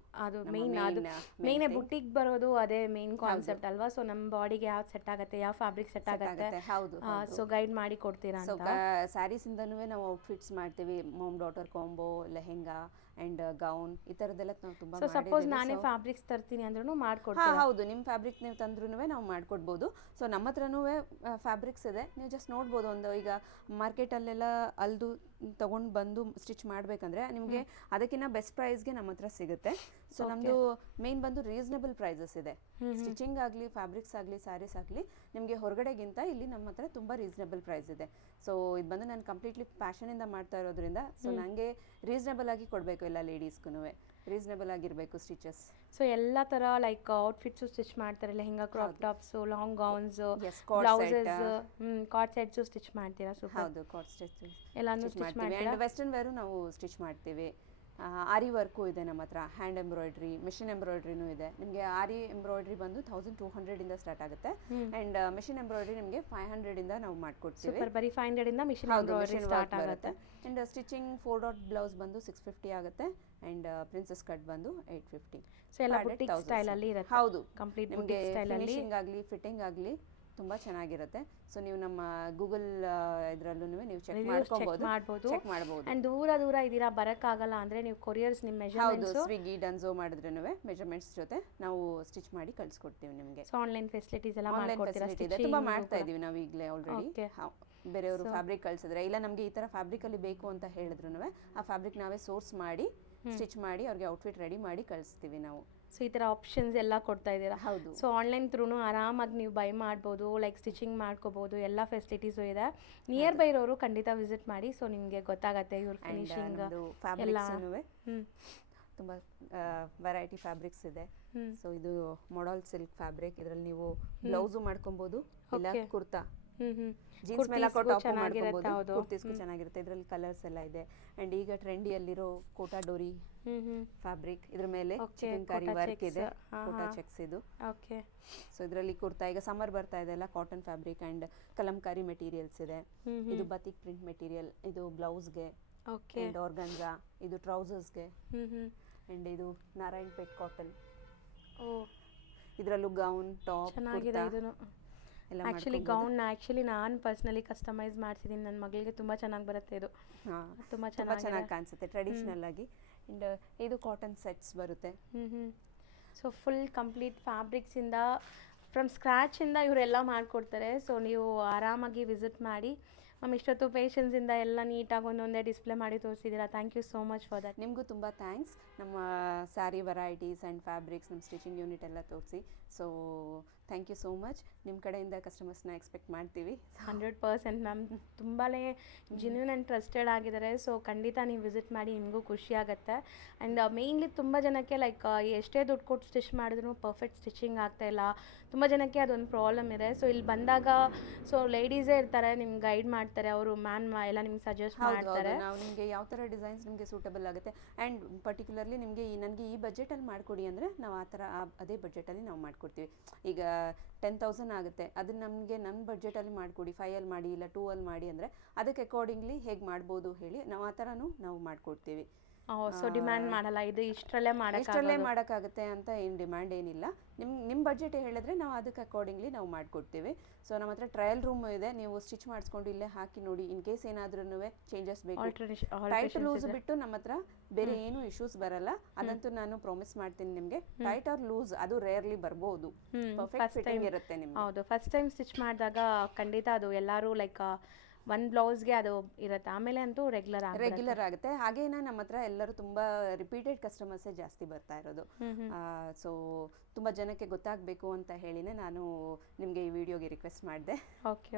ಮೇನ್ ಬುಟ್ಟಿಗೆ ಬರೋದು ಅದೇ ಮೇನ್ ಕಾನ್ಸೆಪ್ಟ್ ಅಲ್ವಾ? ಸೊ ನಮ್ಮ ಬಾಡಿಗೆ ಯಾವ್ದು ಸೆಟ್ ಆಗುತ್ತೆ, ಯಾವ ಫ್ಯಾಬ್ರಿಕ್ ಸೆಟ್ ಆಗುತ್ತೆ, ಹೌದು. ಸೊ ಗೈಡ್ ಮಾಡಿ ಕೊಡ್ತೀರಾ ಅಂತ. ಸ್ಯಾರೀಸಿಂದನೂ ನಾವು ಔಟ್ಫಿಟ್ಸ್ ಮಾಡ್ತೀವಿ. Mom daughter combo, lehenga and gown, ಈ ಥರದ್ದೆಲ್ಲ ನಾವು ತುಂಬ. ಸೊ ಸಪೋಸ್ ನಾನೇ ಫ್ಯಾಬ್ರಿಕ್ಸ್ ತರ್ತೀನಿ ಅಂದ್ರೂ ಮಾಡ್ಕೊಡ್ತೀವಿ? ಹೌದು, ನಿಮ್ಮ ಫ್ಯಾಬ್ರಿಕ್ ನೀವು ತಂದ್ರೂ ನಾವು ಮಾಡ್ಕೊಡ್ಬೋದು. ಸೊ ನಮ್ಮ ಹತ್ರನೂ ಫ್ಯಾಬ್ರಿಕ್ಸ್ ಇದೆ, ನೀವು ಜಸ್ಟ್ ನೋಡ್ಬೋದು. ಒಂದು ಈಗ ಮಾರ್ಕೆಟಲ್ಲೆಲ್ಲ ಅಲ್ದು ತೊಗೊಂಡು ಬಂದು ಸ್ಟಿಚ್ ಮಾಡಬೇಕಂದ್ರೆ ನಿಮಗೆ ಅದಕ್ಕಿಂತ ಬೆಸ್ಟ್ ಪ್ರೈಸ್ಗೆ ನಮ್ಮ ಹತ್ರ ಸಿಗುತ್ತೆ. ಸೊ ನಮ್ಮದು ಮೇನ್ ಬಂದು ರೀಸನಬಲ್ ಪ್ರೈಸಸ್ ಇದೆ. ಸ್ಟಿಚಿಂಗ್ ಆಗಲಿ, ಫ್ಯಾಬ್ರಿಕ್ಸ್ ಆಗಲಿ, ಸ್ಯಾರೀಸ್ ಆಗಲಿ, ನಿಮಗೆ ಹೊರಗಡೆಗಿಂತ ಇಲ್ಲಿ ನಮ್ಮ ಹತ್ರ ತುಂಬ ರೀಸನಬಲ್ ಪ್ರೈಸ್ ಇದೆ. ಸೊ ಇದು ಬಂದು ನಾನು ಕಂಪ್ಲೀಟ್ಲಿ ಪ್ಯಾಷನಿಂದ ಮಾಡ್ತಾ ಇರೋದ್ರಿಂದ ಸೊ ನನಗೆ ರೀಸನಬಲ್ ಆಗಿ ಕೊಡಬೇಕು ಎಲ್ಲ ಲೇಡೀಸ್ಗೂ. ರೀಸನೇಬಲ್ ಆಗಿರಬೇಕು ಸ್ಟಿಚಸ್. ಸೊ ಎಲ್ಲ ಥರ ಲೈಕ್ ಔಟ್ಫಿಟ್ಸು ಸ್ಟಿಚ್ ಮಾಡ್ತಾರೆ, lehenga, crop tops, long gowns, Yes, cord blouses, card sets stitch ಮಾಡ್ತೀರಾ? ಸೂಪರ್. ಹೌದು, ಕಾರ್ಡ್ ಸ್ಟಿಚ್ ಎಲ್ಲಾನು ಸ್ಟಿಚ್ ಮಾಡ್ತೀವಿ. ಮಾಡ್ತೀರಾ? ಆ್ಯಂಡ್ ವೆಸ್ಟರ್ನ್ ವೇರು ನಾವು ಸ್ಟಿಚ್ ಮಾಡ್ತೀವಿ. ಆರಿ ವರ್ಕು ಇದೆ ನಮ್ಮ ಹತ್ರ, ಹ್ಯಾಂಡ್ ಎಂಬ್ರಾಯ್ಡ್ರಿ, ಮಿಷಿನ್ ಎಂಬ್ರಾಯ್ಡ್ರಿನೂ ಇದೆ. ನಿಮಗೆ ಆರಿ ಎಂಬ್ರಾಯ್ಡ್ರಿ ಬಂದು 1200 ಇಂದ ಸ್ಟಾರ್ಟ್ ಆಗುತ್ತೆ. ಆ್ಯಂಡ್ ಮಿಷಿನ್ ಎಂಬ್ರಾಯ್ಡ್ರಿ ನಿಮಗೆ 500 ಇಂದ ನಾವು ಮಾಡ್ಕೊಡ್ತೀವಿ. ಸೂಪರ್. ಬರೀ 500 ಇಂದ ಮಿಷಿನ್ ಎಂಬ್ರಾಯ್ಡ್ರಿ ಸ್ಟಾರ್ಟ್ ಆಗುತ್ತೆ. ಆ್ಯಂಡ್ ಸ್ಟಿಚಿಂಗ್ 4 ಡಾಟ್ ಬ್ಲೌಸ್ ಬಂದು 650 ಆಗುತ್ತೆ. ಆ್ಯಂಡ್ ಪ್ರಿನ್ಸಸ್ ಕಟ್ ಬಂದು 850. ಸೊ ಎಲ್ಲ ಬುಟಿಕ್ ಸ್ಟೈಲ್ ಅಲ್ಲಿ ಇರುತ್ತೆ. ಹೌದು, ಕಂಪ್ಲೀಟ್ ನಿಮಗೆ ಬುಟಿಕ್ ಸ್ಟೈಲ್ ಅಲ್ಲಿ ಫಿನಿಶಿಂಗ್ ಆಗಲಿ ಫಿಟ್ಟಿಂಗ್ ಆಗಲಿ ತುಂಬ ಚೆನ್ನಾಗಿರುತ್ತೆ. ಸೊ ನೀವು ನಮ್ಮ ಗೂಗಲ್ ಇದರಲ್ಲೂ ನೀವು ಚೆಕ್ ಮಾಡ್ಬೋದು. ಅಂಡ್ ದೂರ ಇದ್ದೀರಾ, ಬರಕ್ಕಾಗಲ್ಲ ಅಂದ್ರೆ ನೀವು ಕೊರಿಯರ್ಸ್ ನಿಮ್ಮ ಹೌದು, ಮೆಜರ್ಮೆಂಟ್ಸ್ ಸ್ವಿಗ್ಗಿ ಡನ್ಸೋ ಮಾಡಿದ್ರೂ ಮೆಜರ್ಮೆಂಟ್ಸ್ ಜೊತೆ ನಾವು ಸ್ಟಿಚ್ ಮಾಡಿ ಕಳ್ಸಿಕೊಡ್ತೀವಿ ನಿಮಗೆ. ಸೊ ಆನ್ಲೈನ್ ಫೆಸಿಲಿಟೀಸ್ ಎಲ್ಲ ಆನ್ಲೈನ್ ಮಾಡ್ಕೊಡ್ತೀರಾ? ಫೆಸಿಲಿಟಿ ಇದೆ, ತುಂಬ ಮಾಡ್ತಾ ಇದೀವಿ ನಾವು ಈಗಲೇ ಆಲ್ರೆಡಿ. Okay. ಬೇರೆಯವರು ಫ್ಯಾಬ್ರಿಕ್ ಕಳ್ಸಿದ್ರೆ, ಇಲ್ಲ ನಮಗೆ ಈ ಥರ ಫ್ಯಾಬ್ರಿಕಲ್ಲಿ ಬೇಕು ಅಂತ ಹೇಳಿದ್ರು ಆ ಫ್ಯಾಬ್ರಿಕ್ ನಾವೇ ಸೋರ್ಸ್ ಮಾಡಿ ಸ್ಟಿಚ್ ಮಾಡಿ ಅವ್ರಿಗೆ ಔಟ್ಫಿಟ್ ರೆಡಿ ಮಾಡಿ ಕಳಿಸ್ತೀವಿ ನಾವು. ಸೊ ಈ ಥರ ಆಪ್ಷನ್ಸ್ ಎಲ್ಲ ಕೊಡ್ತಾ ಇದ್ದೀರಾ? ಹೌದು. ಸೊ ಆನ್ಲೈನ್ ಥ್ರೂನು ಆರಾಮಾಗಿ ನೀವು ಬೈ ಮಾಡ್ಬೋದು, ಲೈಕ್ ಸ್ಟಿಚಿಂಗ್ ಮಾಡ್ಕೋಬೋದು, ಎಲ್ಲ ಫೆಸಿಲಿಟೀಸು ಇದೆ. ನಿಯರ್ ಬೈ ಇರೋರು ಖಂಡಿತ ವಿಸಿಟ್ ಮಾಡಿ. ಸೊ ನಿಮಗೆ ಗೊತ್ತಾಗತ್ತೆ ಇವ್ರ ಫಿನಿಶಿಂಗ್ ಎಲ್ಲ. ತುಂಬ ವೆರೈಟಿ ಫ್ಯಾಬ್ರಿಕ್ಸ್ ಇದೆ. ಸೊ ಇದು ಮಾಡಲ್ ಸಿಲ್ಕ್ ಫ್ಯಾಬ್ರಿಕ್, ಇದರಲ್ಲಿ ನೀವು ಬ್ಲೌಸು ಮಾಡ್ಕೊಬೋದು, ಇಲ್ಲ ಕುರ್ತಾ ಜೀನ್ಸ್ ಮೇಲೆ ಹಾಕೋ ಟಾಪ್ ಮಾಡ್ಕೊಬೋದು, ಕುರ್ತೀಸ್ಗೂ ಚೆನ್ನಾಗಿರುತ್ತೆ. ಇದರಲ್ಲಿ ಕಲರ್ಸ್ ಎಲ್ಲ ಇದೆ. ಅಂಡ್ ಈಗ ಟ್ರೆಂಡಿಯಲ್ಲಿರೋ ಕೋಟಾ ಡೋರಿ ಫ್ಯಾಬ್ರಿಕ್, ಇದ್ರ ಮೇಲೆ ಚಿಕನ್ಕಾರಿ ವರ್ಕ್ ಇದೆ, ಕೋಟಾ ಚೆಕ್ಸ್ ಇದು. ಓಕೆ. ಸೊ ಇದರಲ್ಲಿ ಕುರ್ತಾ, ಈಗ ಸಮ್ಮರ್ ಬರ್ತಾ ಇದೆ ಎಲ್ಲ, cotton fabric and Kalamkari materials ಇದೆ. ಇದು ಬತಿಕ್ ಪ್ರಿಂಟ್ ಮೆಟೀರಿಯಲ್, ಇದು ಬ್ಲೌಸ್ಗೆ. ಓಕೆ. ಅಂಡ್ ಆರ್ಗನ್ಜಾ, ಇದು ಟ್ರೌಸರ್ಸ್ಗೆ. ಅಂಡ್ ಇದು ನಾರಾಯಣ್ ಪೇಟ್ ಕಾಟನ್. ಓ, ಇದರಲ್ಲೂ ಗೌನ್, ಟಾಪ್, ಚೆನ್ನಾಗಿದೆ ಇದನ್ನು. ಆ್ಯಕ್ಚುಲಿ ಗೌನ್ ನಾನು ಪರ್ಸ್ನಲಿ ಕಸ್ಟಮೈಸ್ ಮಾಡ್ಸಿದ್ದೀನಿ ನನ್ನ ಮಗಳಿಗೆ. ತುಂಬ ಚೆನ್ನಾಗಿ ಬರುತ್ತೆ ಇದು, ತುಂಬ ಚೆನ್ನಾಗಿ ಕಾಣಿಸುತ್ತೆ ಟ್ರೆಡಿಷನಲ್ ಆಗಿ. ಅಂಡ್ ಇದು ಕಾಟನ್ ಸೆಟ್ಸ್ ಬರುತ್ತೆ. ಸೊ ಫುಲ್ ಕಂಪ್ಲೀಟ್ ಫ್ಯಾಬ್ರಿಕ್ಸಿಂದ ಫ್ರಮ್ ಸ್ಕ್ರ್ಯಾಚಿಂದ ಇವರೆಲ್ಲ ಮಾಡಿಕೊಡ್ತಾರೆ. ಸೊ ನೀವು ಆರಾಮಾಗಿ ವಿಸಿಟ್ ಮಾಡಿ. ಮ್ಯಾಮ್ ಇಷ್ಟೊತ್ತು ಪೇಷನ್ಸಿಂದ ಎಲ್ಲ ನೀಟಾಗಿ ಒಂದೊಂದೇ ಡಿಸ್ಪ್ಲೇ ಮಾಡಿ ತೋರಿಸಿದ್ದೀರಾ. Thank you so much for that. ನಿಮಗೂ ತುಂಬ ಥ್ಯಾಂಕ್ಸ್. ನಮ್ಮ ಸ್ಯಾರಿ ವೆರೈಟೀಸ್ ಆ್ಯಂಡ್ ಫ್ಯಾಬ್ರಿಕ್ಸ್, ನಮ್ಮ ಸ್ಟಿಚಿಂಗ್ ಯೂನಿಟ್ ಎಲ್ಲ ತೋರಿಸಿ. So thank you so much. ನಿಮ್ಮ ಕಡೆಯಿಂದ ಕಸ್ಟಮರ್ಸ್ನ ಎಕ್ಸ್ಪೆಕ್ಟ್ ಮಾಡ್ತೀವಿ. 100% ಮ್ಯಾಮ್. ತುಂಬಾ ಜೆನ್ಯೂನ್ ಆ್ಯಂಡ್ ಟ್ರಸ್ಟೆಡ್ ಆಗಿದ್ದಾರೆ. ಸೊ ಖಂಡಿತ ನೀವು ವಿಸಿಟ್ ಮಾಡಿ, ನಿಮಗೂ ಖುಷಿ ಆಗುತ್ತೆ. ಆ್ಯಂಡ್ ಮೇಯ್ನ್ಲಿ ತುಂಬ ಜನಕ್ಕೆ ಲೈಕ್ ಎಷ್ಟೇ ದುಡ್ಡು ಕೊಟ್ಟು ಸ್ಟಿಚ್ ಮಾಡಿದ್ರು ಪರ್ಫೆಕ್ಟ್ ಸ್ಟಿಚಿಂಗ್ ಆಗ್ತಾಯಿಲ್ಲ. ತುಂಬ ಜನಕ್ಕೆ ಅದೊಂದು ಪ್ರಾಬ್ಲಮ್ ಇದೆ. ಸೊ ಇಲ್ಲಿ ಬಂದಾಗ ಸೊ ಲೇಡೀಸೇ ಇರ್ತಾರೆ, ನಿಮ್ಗೆ ಗೈಡ್ ಮಾಡ್ತಾರೆ, ಅವರು ಮ್ಯಾನ್ ಎಲ್ಲ ನಿಮ್ಗೆ ಸಜೆಸ್ಟ್ ಮಾಡ್ತಾರೆ. ನಾವು ನಿಮಗೆ ಯಾವ ಥರ ಡಿಸೈನ್ಸ್ ನಿಮಗೆ ಸೂಟಬಲ್ ಆಗುತ್ತೆ. ಆ್ಯಂಡ್ ಪರ್ಟಿಕ್ಯುಲರ್ಲಿ ನಿಮಗೆ ನನಗೆ ಈ ಬಜೆಟಲ್ಲಿ ಮಾಡಿಕೊಡಿ ಅಂದರೆ ನಾವು ಆ ಥರ ಅದೇ ಬಜೆಟಲ್ಲಿ ನಾವು ಮಾಡಿಕೊಡ್ತೀವಿ. ಈಗ 10,000 ಆಗುತ್ತೆ, ಅದನ್ನ ನಮಗೆ ನನ್ನ ಬಡ್ಜೆಟಲ್ಲಿ ಮಾಡಿಕೊಡಿ, 5 ಮಾಡಿ ಇಲ್ಲ 2 ಮಾಡಿ ಅಂದರೆ ಅದಕ್ಕೆ ಅಕಾರ್ಡಿಂಗ್ಲಿ ಹೇಗೆ ಮಾಡ್ಬೋದು ಹೇಳಿ ನಾವು ಆ ಥರನೂ ನಾವು ಮಾಡಿಕೊಡ್ತೀವಿ. ಸೊ ಡಿಮ್ಯಾಂಡ್ ಮಾಡಲ್ಲ, ಇದು ಇಷ್ಟರಲ್ಲೇ ಮಾಡೋಕ್ಕಾಗುತ್ತೆ ಅಂತ ಏನು ಡಿಮ್ಯಾಂಡ್ ಏನಿಲ್ಲ. ನಿಮ್ಮ ಬಡ್ಜೆಟ್ ಹೇಳಿದ್ರೆ ನಾವು ಅದಕ್ಕೆ ಅಕಾರ್ಡಿಂಗ್ಲಿ ನಾವು ಮಾಡಿಕೊಡ್ತೀವಿ. ಸೊ ನಮ್ಮ ಹತ್ರ ಟ್ರಯಲ್ ರೂಮ್ ಇದೆ, ನೀವು ಸ್ಟಿಚ್ ಮಾಡಿಸ್ಕೊಂಡು ಇಲ್ಲೇ ಹಾಕಿ ನೋಡಿ. ಇನ್ ಕೇಸ್ ಏನಾದ್ರೂ ಚೇಂಜಸ್ ಬೇಕು, ಟೈಟ್ ಲೂಸ್ ಬಿಟ್ಟು ನಮ್ಮ ಹತ್ರ ಬೇರೆ ಏನು ಇಶ್ಯೂಸ್ ಬರಲ್ಲ. ಅದಂತೂ ನಾನು ಪ್ರಾಮಿಸ್ ಮಾಡ್ತೀನಿ ನಿಮಗೆ. ಟೈಟ್ ಆರ್ ಲೂಸ್ ಅದು ರೇರ್ಲಿ ಬರ್ಬೋದು, ಪರ್ಫೆಕ್ಟ್ ಫಿಟ್ಟಿಂಗ್ ಇರುತ್ತೆ ನಿಮ್ಗೆ. ಹೌದು, ಫಸ್ಟ್ ಟೈಮ್ ಸ್ಟಿಚ್ ಮಾಡಿದಾಗ ಖಂಡಿತ ಅದು ಎಲ್ಲರೂ ಲೈಕ್ ಒಂದು ಬ್ಲೌಸ್ಗೆ ಅದು ಇರುತ್ತೆ, ಆಮೇಲೆ ಅಂತೂ ರೆಗ್ಯುಲರ್ ಆಗುತ್ತೆ. ಹಾಗೇನ ನಮ್ಮ ಹತ್ರ ಎಲ್ಲರೂ ತುಂಬ ರಿಪೀಟೆಡ್ ಕಸ್ಟಮರ್ಸೇ ಜಾಸ್ತಿ ಬರ್ತಾ ಇರೋದು. ಸೊ ತುಂಬ ಜನಕ್ಕೆ ಗೊತ್ತಾಗಬೇಕು ಅಂತ ಹೇಳಿನೇ ನಾನು ನಿಮಗೆ ಈ ವಿಡಿಯೋಗೆ ರಿಕ್ವೆಸ್ಟ್ ಮಾಡಿದೆ.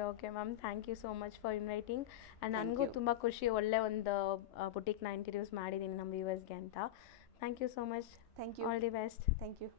Okay ma'am, thank you so much for inviting. And ನನಗೂ ತುಂಬ ಖುಷಿ, ಒಳ್ಳೆ ಒಂದು ಬುಟಿಕ್ನ ಇಂಟ್ರಡ್ಯೂಸ್ ಮಾಡಿದ್ದೀನಿ ನಮ್ಮ ವ್ಯೂವರ್ಸ್ಗೆ ಅಂತ. Thank you so much. Thank you. All the best. Thank you.